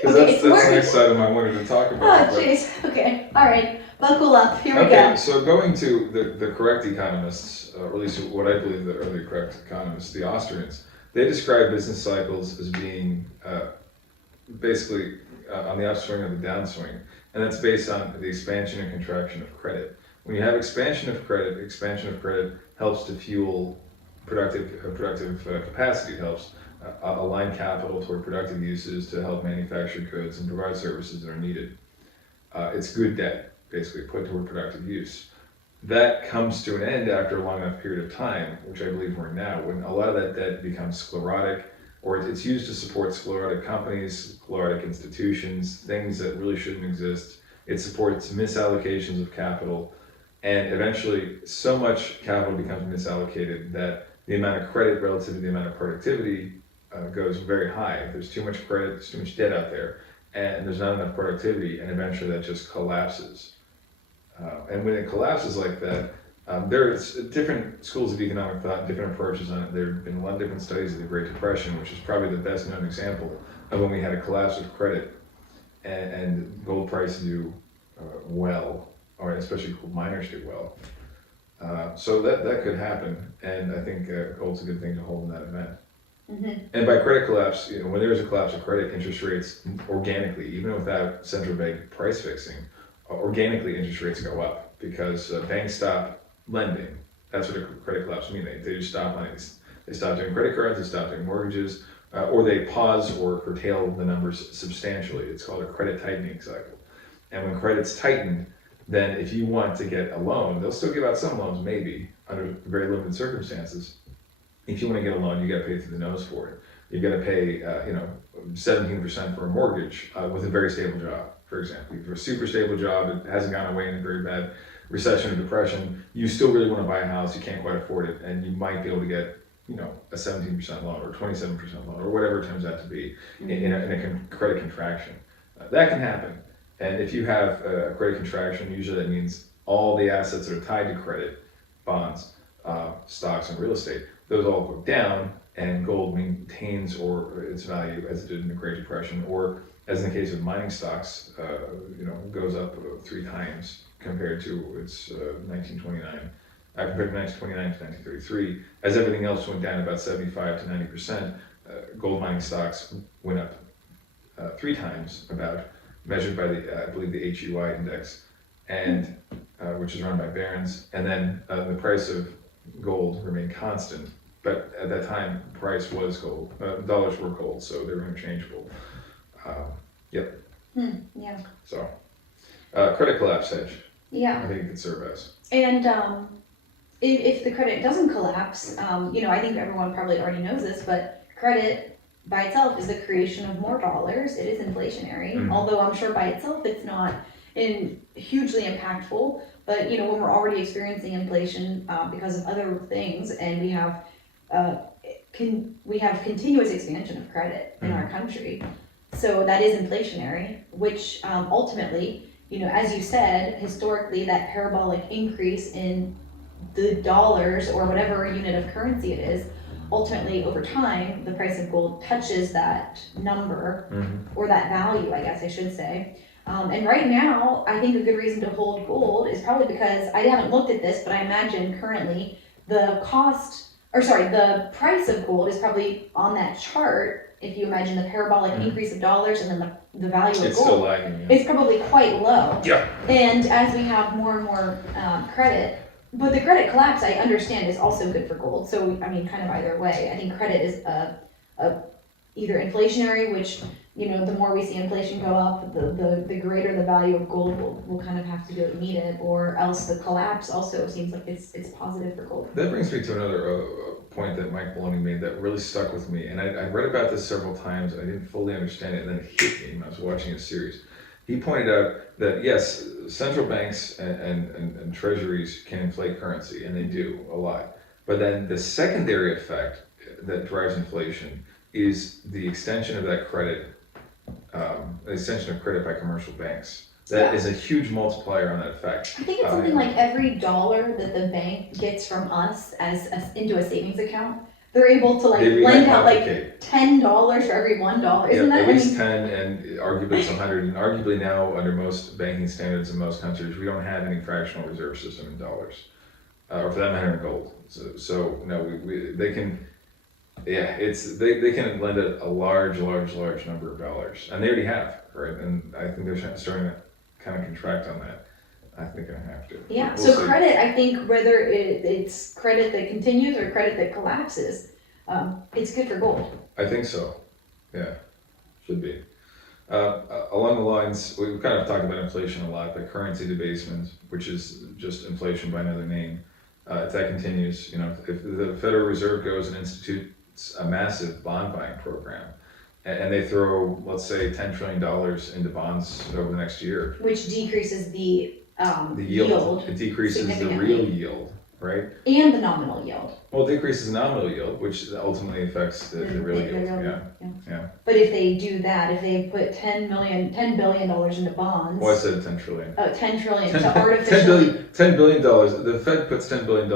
Because Okay, that's it's the working. next item I wanted to talk Oh, about. but- jeez. Okay. All right. Buckle up. Here we Okay, go. so going to the correct economists, or at least what I believe are the correct economists, the Austrians, they describe business cycles as being basically on the upswing or the downswing, and that's based on the expansion and contraction of credit. When you have expansion of credit helps to fuel productive capacity. It helps align capital toward productive uses to help manufacture goods and provide services that are needed. It's good debt, basically put toward productive use. That comes to an end after a long enough period of time, which I believe we're in now, when a lot of that debt becomes sclerotic, or it's used to support sclerotic companies, sclerotic institutions, things that really shouldn't exist. It supports misallocations of capital, and eventually so much capital becomes misallocated that the amount of credit relative to the amount of productivity goes very high. There's too much credit, there's too much debt out there, and there's not enough productivity, and eventually that just collapses. And when it collapses like that, there's different schools of economic thought, different approaches on it. There have been a lot of different studies of the Great Depression, which is probably the best known example of when we had a collapse of credit and gold prices do well, or especially gold miners do well. So that could happen, and I think gold's a good thing to hold in that event. Mm-hmm. And by credit collapse, when there is a collapse of credit, interest rates organically, even without central bank price fixing, organically interest rates go up because banks stop lending. That's what a credit collapse means. They just stop lending. They stop doing credit cards, they stop doing mortgages, or they pause or curtail the numbers substantially. It's called a credit tightening cycle. And when credit's tightened, then if you want to get a loan, they'll still give out some loans, maybe, under very limited circumstances. If you want to get a loan, you got to pay through the nose for it. You've got to pay, 17% for a mortgage with a very stable job. For example, if you have a super stable job, it hasn't gone away in a very bad recession or depression, you still really want to buy a house, you can't quite afford it, and you might be able to get, a 17% loan or 27% loan or whatever it turns out to be in a credit contraction. That can happen. And if you have a credit contraction, usually that means all the assets that are tied to credit, bonds, stocks, and real estate, those all go down, and gold maintains or its value as it did in the Great Depression, or as in the case of mining stocks, goes up 3 times compared to its 1929. Compared to 1929 to 1933, as everything else went down about 75 to 90%, gold mining stocks went up 3 times about, measured by I believe the HUI index, and which is run by Barron's, and then the price of gold remained constant. But at that time, price was gold. Dollars were gold, so they were interchangeable. Yep. Yeah. So, credit collapse hedge. Yeah. I think it could serve as. And if the credit doesn't collapse, I think everyone probably already knows this, but credit by itself is the creation of more dollars. It is inflationary, although I'm sure by itself it's not hugely impactful. But when we're already experiencing inflation because of other things, and we have continuous expansion of credit in our country, so that is inflationary, which ultimately, as you said, historically that parabolic increase in the dollars or whatever unit of currency it is, ultimately over time the price of gold touches that number or that value, I guess I should say. And right now, I think a good reason to hold gold is probably because I haven't looked at this, but I imagine currently the price of gold is probably on that chart. If you imagine the parabolic increase of dollars and then the value of It's gold, still lagging. Yeah. it's probably quite low. Yeah. And as we have more and more credit, but the credit collapse, I understand, is also good for gold. So, I mean, kind of either way. I think credit is either inflationary, which, the more we see inflation go up, the greater the value of gold will kind of have to go to meet it, or else the collapse also seems like it's positive for gold. That brings me to another point that Mike Maloney made that really stuck with me. And I read about this several times, and I didn't fully understand it, and then it hit me when I was watching a series. He pointed out that, yes, central banks and treasuries can inflate currency, and they do a lot. But then the secondary effect that drives inflation is the extension of that credit, the extension of credit by commercial banks. That Yeah. is a huge multiplier on that effect. I think it's something like every dollar that the bank gets from us into a savings account, they're able to like They lend out like rehypothecate. $10 for every $1. Isn't Yep, that? at I least mean, 10, and arguably it's 100. And arguably now, under most banking standards in most countries, we don't have any fractional reserve system in dollars, or for that matter in gold. So no, they can, yeah, they can lend a large number of dollars, and they already have, right? And I think they're starting to kind of contract on that. I think I have to. yeah. We'll So see. credit, I think whether it's credit that continues or credit that collapses, it's good for gold. I think so. Yeah, should be. Along the lines, we've kind of talked about inflation a lot, but currency debasement, which is just inflation by another name, if that continues, if the Federal Reserve goes and institutes a massive bond buying program, and they throw, let's say, $10 trillion into bonds over the next year, Which decreases the yield, it decreases the significantly. real yield, right? And the nominal yield. Well, it decreases the nominal yield, which ultimately affects the real yield. Yeah. But if they do that, if they put $10 billion into bonds. Well, I said 10 trillion. Oh, 10 trillion to 10 artificially. $10 billion. The Fed puts $10 billion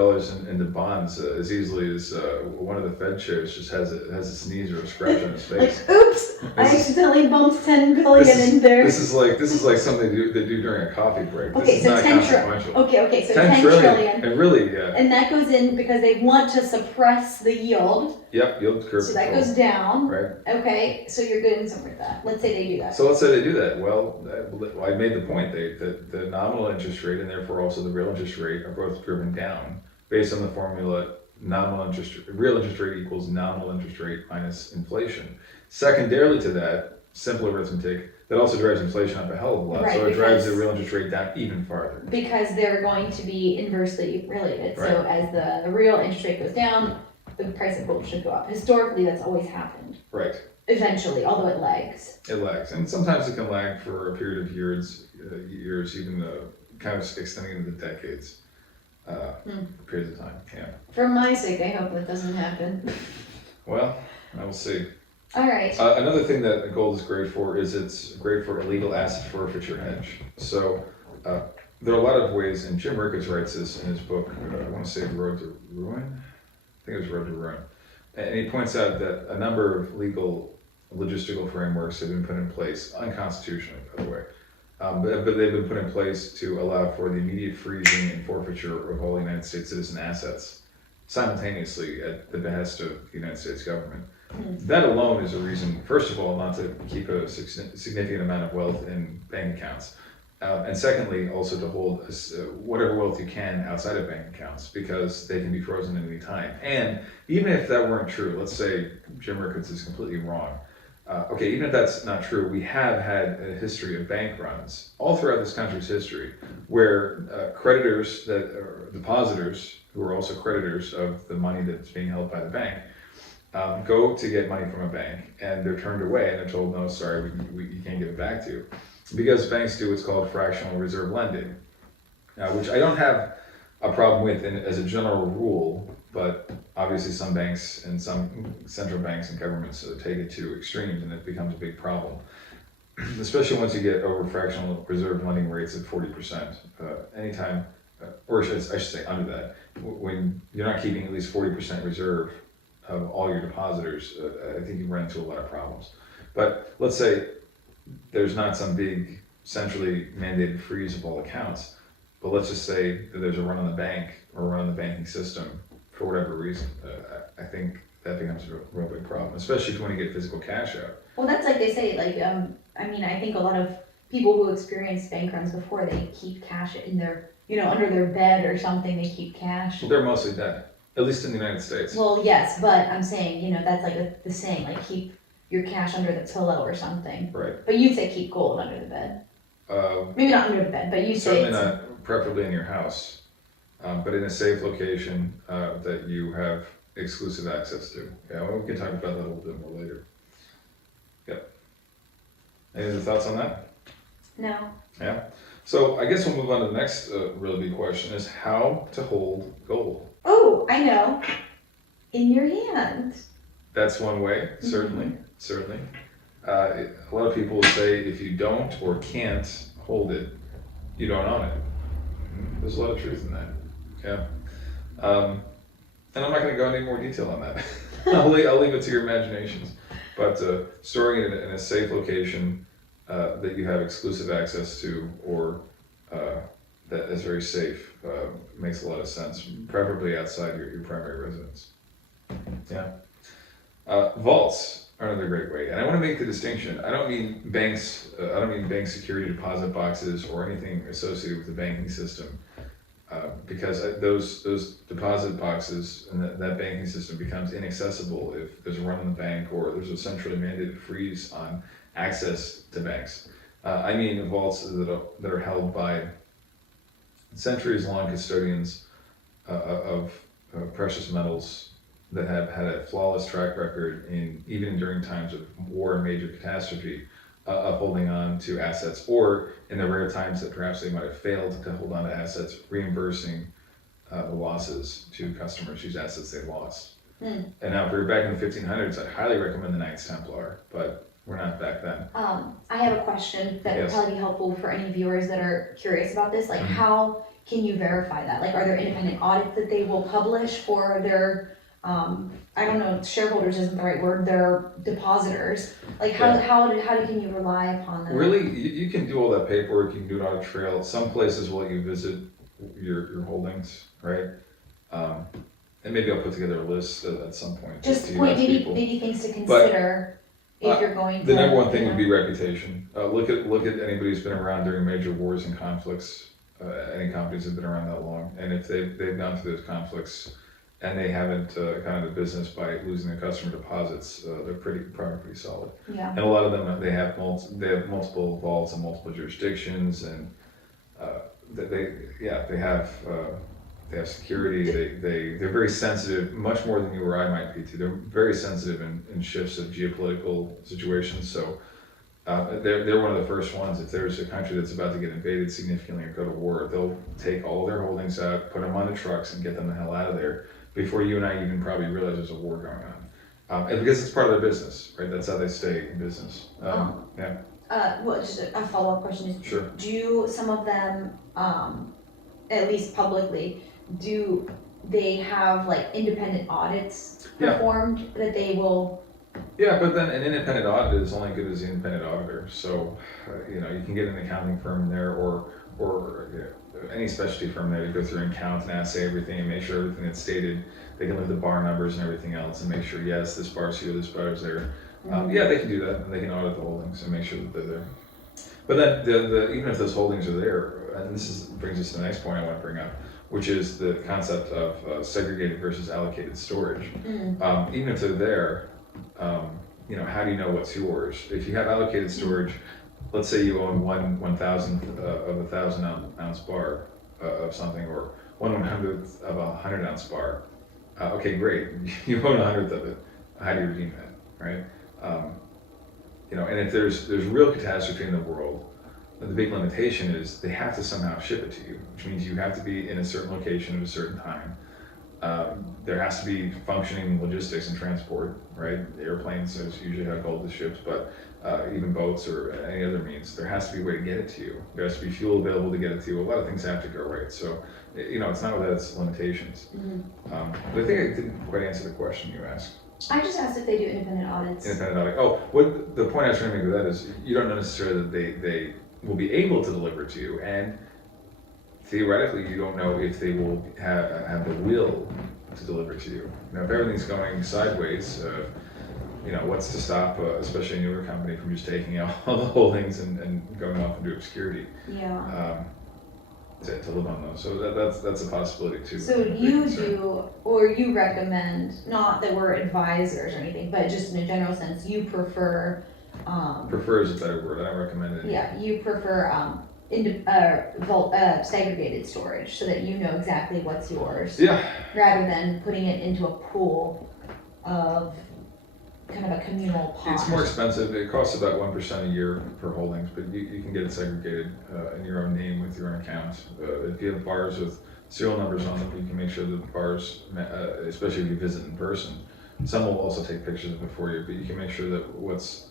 into bonds as easily as one of the Fed chairs just has a sneeze or a scratch on his face. Like, oops, I accidentally bumped 10 billion in there. This is like something they do during a coffee break. Okay, this is so not 10 consequential. Okay, so 10 trillion. And really, yeah. And that goes in because they want to suppress the yield. Yep, yield curve. So that goes down. Right. Okay, so you're getting somewhere with that. Let's say they do that. So let's say they do that. Well, I made the point that the nominal interest rate and therefore also the real interest rate are both driven down based on the formula real interest rate equals nominal interest rate minus inflation. Secondarily to that, simple arithmetic, that also drives inflation up a hell of a lot. Right, so it drives the real interest rate down even farther. Because they're going to be inversely related. Right. So as the real interest rate goes down, the price of gold should go up. Historically, that's always happened. Right. Eventually, although it lags. It lags, and sometimes it can lag for a period of years, even kind of extending into the decades, periods of time. Yeah. For my sake, I hope that doesn't happen. Well, I will see. All right. Another thing that gold is great for is it's great for illegal asset forfeiture hedge. So there are a lot of ways, and Jim Ricketts writes this in his book. I want to say Road to Ruin. I think it was Road to Ruin, and he points out that a number of legal logistical frameworks have been put in place, unconstitutionally, by the way, but they've been put in place to allow for the immediate freezing and forfeiture of all United States citizen assets simultaneously at the behest of the United States government. That alone is a reason, first of all, not to keep a significant amount of wealth in bank accounts. And secondly, also to hold whatever wealth you can outside of bank accounts, because they can be frozen at any time. And even if that weren't true, let's say Jim Ricketts is completely wrong. Okay, even if that's not true, we have had a history of bank runs all throughout this country's history, where creditors that are depositors, who are also creditors of the money that's being held by the bank, go to get money from a bank, and they're turned away, and they're told, no, sorry, you can't give it back to you. Because banks do what's called fractional reserve lending, which I don't have a problem with as a general rule, but obviously some banks and some central banks and governments take it to extremes, and it becomes a big problem, especially once you get over fractional reserve lending rates at 40%. Anytime, or I should say under that, when you're not keeping at least 40% reserve of all your depositors, I think you run into a lot of problems. But let's say there's not some big centrally mandated freeze of all accounts, but let's just say that there's a run on the bank or a run on the banking system for whatever reason. I think that becomes a real big problem, especially if you want to get physical cash out. Well, that's like they say, I think a lot of people who experience bank runs before, they keep cash in their, under their bed or something, they keep cash. Well, they're mostly dead, at least in the United States. Well, yes, but I'm saying, that's like the saying, like keep your cash under the pillow or something. Right. But you'd say keep gold under the bed. Maybe not under the bed, but you say certainly not, preferably in your house, but in a safe location that you have exclusive access to. Yeah, well, we can talk about that a little bit more later. Yep. Any other thoughts on that? No. Yeah. So I guess we'll move on to the next really big question: is how to hold gold. Oh, I know. In your hand. That's one way, certainly. Certainly. A lot of people will say if you don't or can't hold it, you don't own it. There's a lot of truth in that. Yeah. And I'm not going to go into any more detail on that. I'll leave it to your imaginations. But storing it in a safe location that you have exclusive access to, or that is very safe, makes a lot of sense, preferably outside your primary residence. Yeah. Vaults are another great way, and I want to make the distinction. I don't mean banks. I don't mean bank security deposit boxes or anything associated with the banking system, because those deposit boxes and that banking system becomes inaccessible if there's a run on the bank or there's a centrally mandated freeze on access to banks. I mean vaults that are held by centuries-long custodians of precious metals that have had a flawless track record even during times of war and major catastrophe, of holding on to assets, or in the rare times that perhaps they might have failed to hold on to assets, reimbursing the losses to customers whose assets they lost. And now, if we were back in the 1500s, I'd highly recommend the Knights Templar, but we're not back then. I have a question that would Yes. probably be helpful for any viewers that are curious about this. Like, how can you verify that? Like, are there independent audits that they will publish for their, I don't know, shareholders isn't the right word, their depositors? Like, how can you rely upon them? Really, you can do all that paperwork, you can do it on a trail. Some places will let you visit your holdings, right? And maybe I'll put together a list at some point. Just to point, ask maybe people. things to consider if you're going to. The number one thing would be reputation. Look at anybody who's been around during major wars and conflicts. Any companies that have been around that long, and if they've gone through those conflicts and they haven't gone into business by losing their customer deposits, they're probably pretty solid. Yeah. And a lot of them, they have multiple vaults in multiple jurisdictions, and they have security. They're very sensitive, much more than you or I might be to. They're very sensitive in shifts of geopolitical situations. So they're one of the first ones. If there's a country that's about to get invaded significantly or go to war, they'll take all of their holdings out, put them on the trucks, and get them the hell out of there before you and I even probably realize there's a war going on. And because it's part of their business, right? That's how they stay in business. Yeah. Well, just a follow-up question is, Sure. do some of them, at least publicly, do they have like independent audits Yeah. performed that they will? Yeah, but then an independent audit is only good as the independent auditor. So, you can get an accounting firm in there or any specialty firm there to go through and count and assay everything and make sure everything that's stated, they can look at the bar numbers and everything else and make sure, yes, this bar's here, this bar's there. Yeah, they can do that, and they can audit the holdings and make sure that they're there. But then even if those holdings are there, and brings us to the next point I want to bring up, which is the concept of segregated versus allocated storage. Even if they're there, how do you know what's yours? If you have allocated storage, let's say you own 1/1000th of a 1,000-ounce bar of something, or 1/100th of a 100-ounce bar. Okay, great. You own 100th of it. How do you redeem that, right? And if there's real catastrophe in the world, the big limitation is they have to somehow ship it to you, which means you have to be in a certain location at a certain time. There has to be functioning logistics and transport, right? Airplanes usually have gold to ships, but even boats or any other means, there has to be a way to get it to you. There has to be fuel available to get it to you. A lot of things have to go right. So, it's not without its limitations. But I think I didn't quite answer the question you asked. I just asked if they do independent audits. Independent audit. Oh, what the point I was trying to make with that is you don't know necessarily that they will be able to deliver to you, and theoretically you don't know if they will have the will to deliver to you. Now, if everything's going sideways, what's to stop, especially a newer company, from just taking out all the holdings and going off into obscurity? Yeah. To live on those. So that's a possibility too. So you do, or you recommend, not that we're advisors or anything, but just in a general sense, you prefer. Prefer is a better word. I don't recommend it. Yeah, you prefer segregated storage so that you know exactly what's yours. Yeah. Rather than putting it into a pool of kind of a communal pot. It's more expensive. It costs about 1% a year per holdings, but you can get it segregated in your own name with your own account. If you have bars with serial numbers on them, you can make sure that the bars, especially if you visit in person, some will also take pictures of it for you, but you can make sure that what's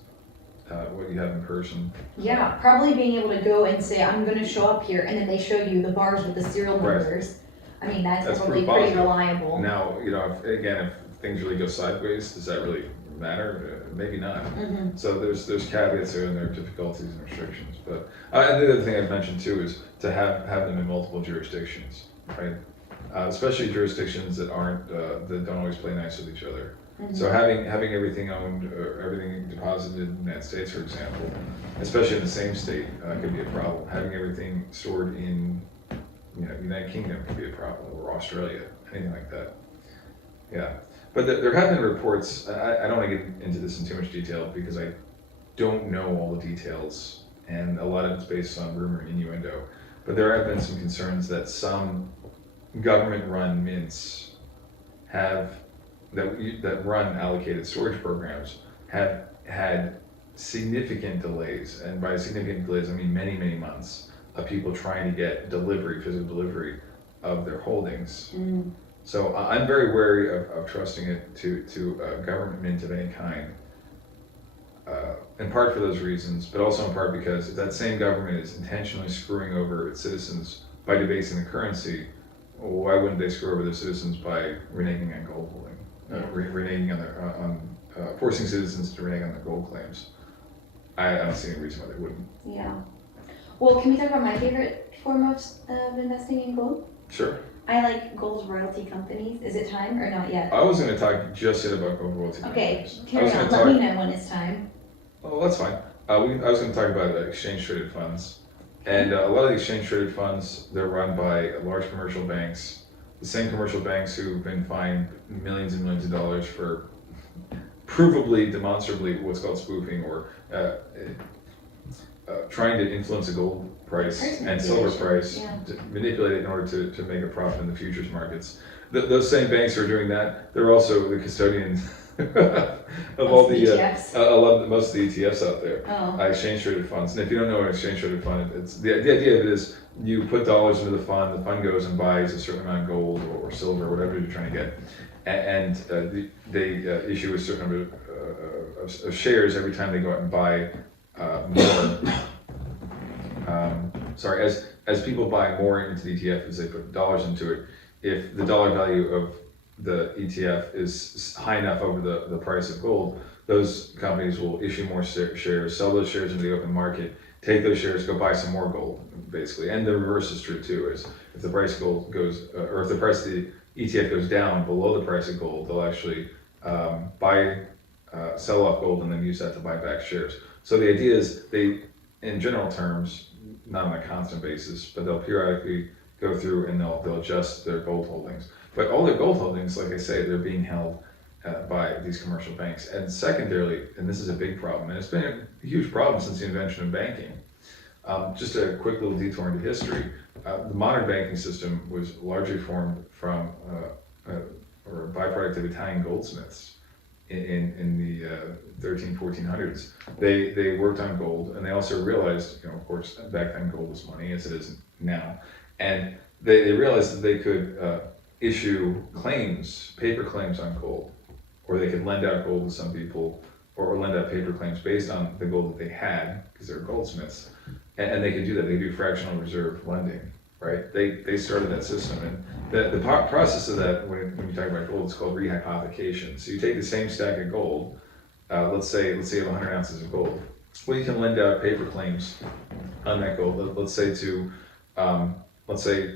what you have in person. Yeah, probably being able to go and say, I'm gonna show up here, and then they show you the bars with the serial Right. numbers. I mean, that's That's probably proof pretty positive. reliable. Now, if things really go sideways, does that really matter? Maybe not. Mm-hmm. So there's caveats there and there are difficulties and restrictions. But and the other thing I've mentioned too is to have them in multiple jurisdictions, right? Especially jurisdictions that aren't that don't always play nice with each other. Mm-hmm. So having everything owned or everything deposited in the United States, for example, especially in the same state, could be a problem. Having everything stored in United Kingdom could be a problem, or Australia, anything like that. Yeah, but there have been reports. I don't want to get into this in too much detail because I don't know all the details, and a lot of it's based on rumor and innuendo. But there have been some concerns that some government-run mints that run allocated storage programs have had significant delays, and by significant delays I mean many, many months of people trying to get physical delivery of their holdings. Mm. So I'm very wary of trusting it to a government mint of any kind, in part for those reasons, but also in part because if that same government is intentionally screwing over its citizens by debasing the currency, why wouldn't they screw over their citizens by reneging on gold holding, reneging on forcing citizens to renege on their gold claims? I don't see any reason why they wouldn't. Yeah. Well, can we talk about my favorite form of investing in gold? Sure. I like gold royalty companies. Is it time or not yet? I was going to talk just yet about gold royalty Okay, companies. carry on. Let me know when it's time. Oh, that's fine. I was going to talk about exchange traded funds. And a lot of the exchange traded funds, they're run by large commercial banks, the same commercial banks who've been fined millions and millions of dollars for provably, demonstrably what's called spoofing, or trying to influence a gold price and silver price, to manipulate it in order to make a profit in the futures markets. Those same banks who are doing that, they're also the custodians of all the most of the ETFs out there, exchange traded funds. And if you don't know an exchange traded fund, it's the idea of it is you put dollars into the fund goes and buys a certain amount of gold or silver or whatever you're trying to get, and they issue a certain number of shares every time they go out and buy more. As people buy more into the ETF, as they put dollars into it, if the dollar value of the ETF is high enough over the price of gold, those companies will issue more shares, sell those shares into the open market, take those shares, go buy some more gold, basically. And the reverse is true too, is if the price of gold goes, or if the price of the ETF goes down below the price of gold, they'll actually sell off gold and then use that to buy back shares. So the idea is they, in general terms, not on a constant basis, but they'll periodically go through and they'll adjust their gold holdings. But all their gold holdings, like I say, they're being held by these commercial banks. And secondarily, and this is a big problem, and it's been a huge problem since the invention of banking. Just a quick little detour into history. The modern banking system was largely formed from or a byproduct of Italian goldsmiths in the 1400s. They worked on gold, and they also realized, of course, back then gold was money, as it is now. And they realized that they could issue claims, paper claims on gold, or they could lend out gold to some people, or lend out paper claims based on the gold that they had, because they're goldsmiths. And they could do that. They do fractional reserve lending, right? They started that system, and the process of that, when you talk about gold, it's called rehypothecation. So you take the same stack of gold, let's say you have 100 ounces of gold. Well, you can lend out paper claims on that gold. Let's say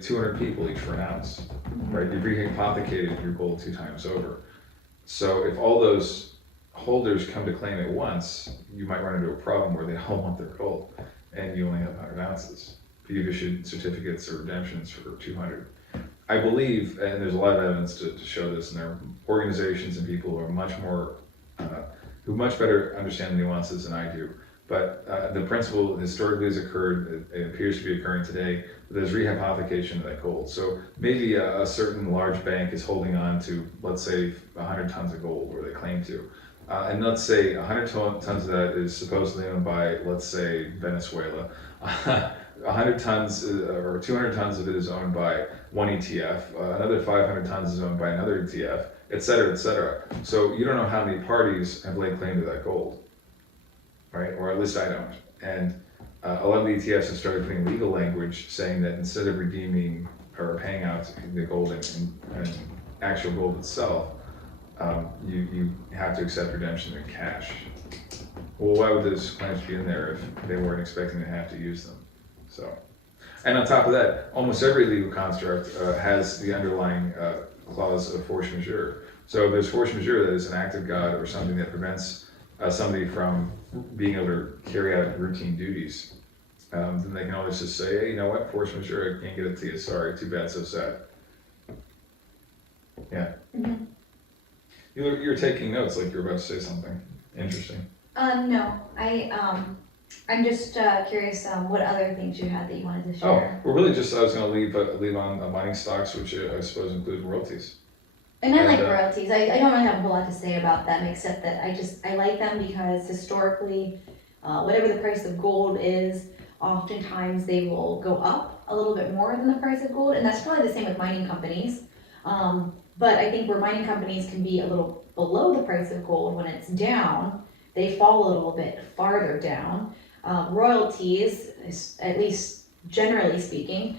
200 people each for an ounce, right? You've rehypothecated your gold 2 times over. So if all those holders come to claim it once, you might run into a problem where they all want their gold, and you only have 100 ounces. But you've issued certificates or redemptions for 200. I believe, and there's a lot of evidence to show this, and there are organizations and people who are who much better understand the nuances than I do. But the principle historically has occurred, it appears to be occurring today, there's rehypothecation of that gold. So maybe a certain large bank is holding on to, let's say, 100 tons of gold, or they claim to. And let's say 100 tons of that is supposedly owned by, let's say, Venezuela. 100 tons or 200 tons of it is owned by one ETF. Another 500 tons is owned by another ETF, et cetera, et cetera. So you don't know how many parties have laid claim to that gold. right? Or at least I don't. And a lot of the ETFs have started putting legal language saying that instead of redeeming or paying out the gold and actual gold itself, you have to accept redemption in cash. Well, why would those claims be in there if they weren't expecting to have to use them? So, and on top of that, almost every legal construct has the underlying clause of force majeure. So there's force majeure that is an act of God or something that prevents somebody from being able to carry out routine duties. Then they can always just say, hey, you know what, force majeure, I can't get it to you, sorry, too bad, so sad. Yeah. Mhm. You're taking notes like you're about to say something interesting. No, I'm just curious what other things you had that you wanted to Oh, share. well, really just, I was gonna leave on mining stocks, which I suppose include royalties. And I like And, royalties. I don't really have a whole lot to say about them, except that I like them because historically, whatever the price of gold is, oftentimes they will go up a little bit more than the price of gold, and that's probably the same with mining companies. But I think where mining companies can be a little below the price of gold when it's down, they fall a little bit farther down. Royalties, at least generally speaking,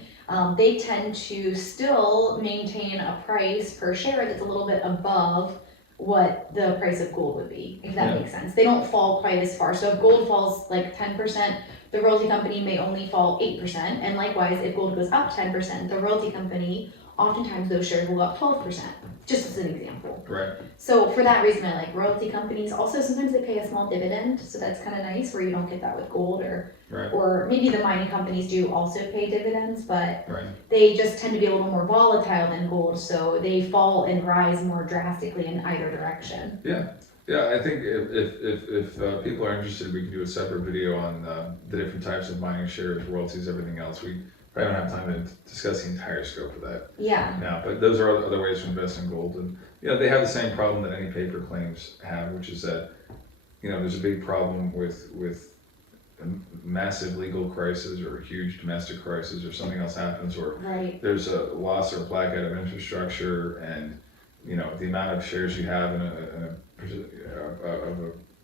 they tend to still maintain a price per share that's a little bit above what the price of gold would be, if that Yeah. makes sense. They don't fall quite as far. So if gold falls like 10%, the royalty company may only fall 8%. And likewise, if gold goes up 10%, the royalty company, oftentimes those shares will go up 12%, just as an example. Right. So for that reason, I like royalty companies. Also, sometimes they pay a small dividend, so that's kind of nice, where you don't get that with gold, Right. or maybe the mining companies do also pay dividends, but Right. they just tend to be a little more volatile than gold, so they fall and rise more drastically in either direction. Yeah, I think if people are interested, we can do a separate video on the different types of mining shares, royalties, everything else. We probably don't have time to discuss the entire scope of that Yeah, now, but those are other ways to invest in gold. And, they have the same problem that any paper claims have, which is that, there's a big problem with a massive legal crisis or a huge domestic crisis or something else happens, or right. there's a loss or blackout of infrastructure, and the amount of shares you have in a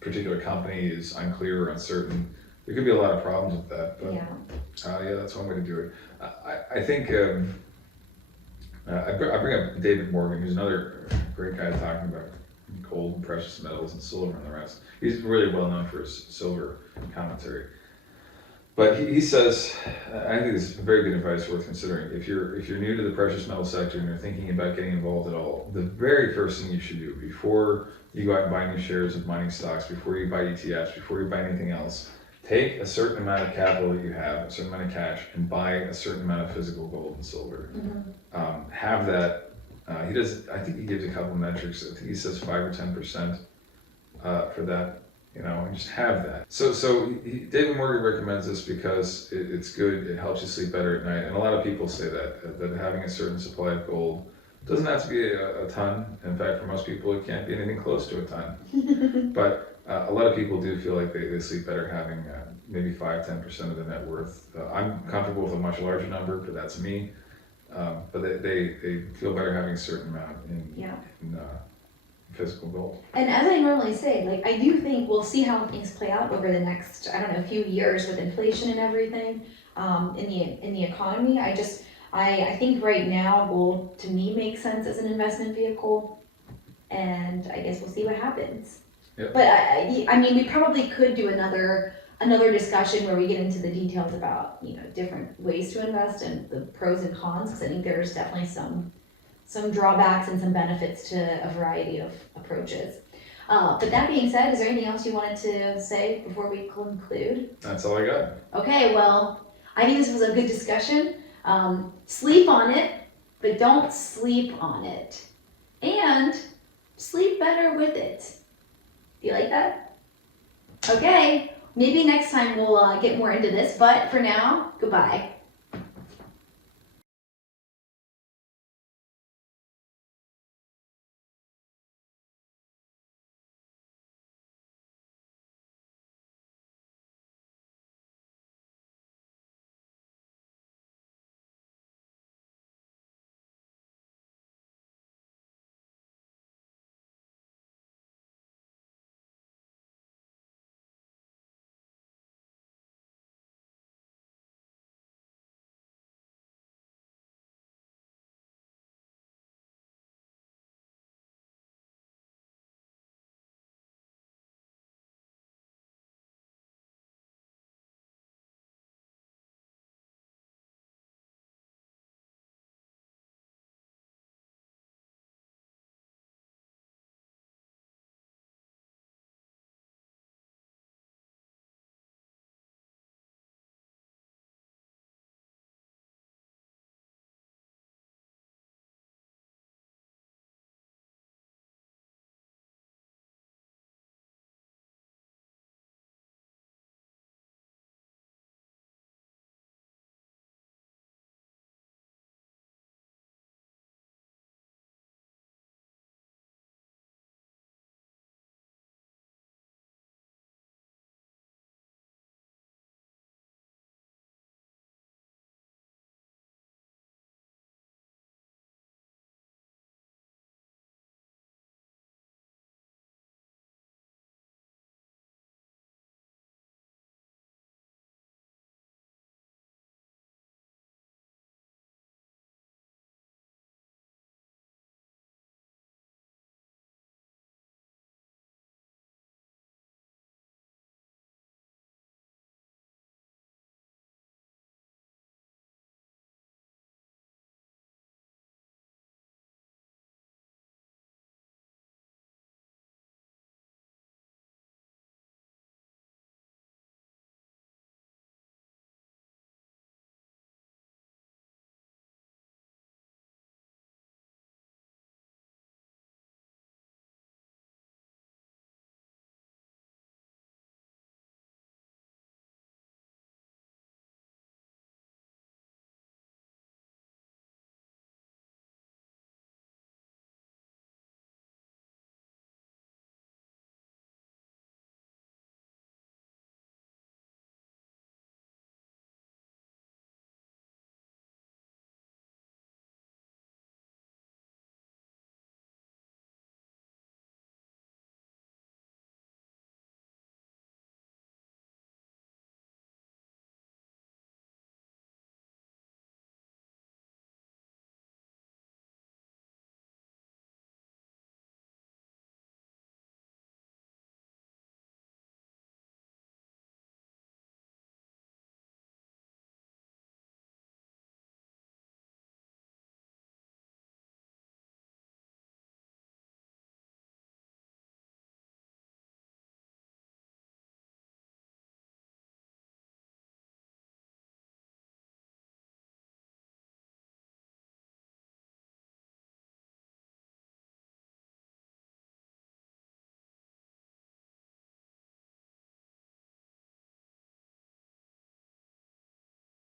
particular company is unclear or uncertain. There could be a lot of problems with that, but Yeah, that's one way to do it. I think I bring up David Morgan, who's another great guy talking about gold and precious metals and silver and the rest. He's really well known for his silver commentary. But he says, I think this is very good advice worth considering. If you're new to the precious metal sector and you're thinking about getting involved at all, the very first thing you should do before you go out and buy new shares of mining stocks, before you buy ETFs, before you buy anything else, take a certain amount of capital that you have, a certain amount of cash, and buy a certain amount of physical gold and silver. Have that. He does. I think he gives a couple of metrics. I think he says 5 or 10% for that. And just have that. So David Morgan recommends this because it's good. It helps you sleep better at night. And a lot of people say that having a certain supply of gold doesn't have to be a ton. In fact, for most people, it can't be anything close to a ton. But a lot of people do feel like they sleep better having maybe 5-10% of the net worth. I'm comfortable with a much larger number, but that's me. But they feel better having a certain amount in physical gold. And as I normally say, like, I do think we'll see how things play out over the next, I don't know, few years with inflation and everything, in the economy. I think right now gold to me makes sense as an investment vehicle, and I guess we'll see what happens. Yep. But I mean, we probably could do another discussion where we get into the details about, different ways to invest and the pros and cons, because I think there's definitely some drawbacks and some benefits to a variety of approaches. But that being said, is there anything else you wanted to say before we conclude? That's all I got. Okay, well, I think this was a good discussion. Sleep on it, but don't sleep on it. And sleep better with it. Do you like that? Okay, maybe next time we'll get more into this, but for now, goodbye.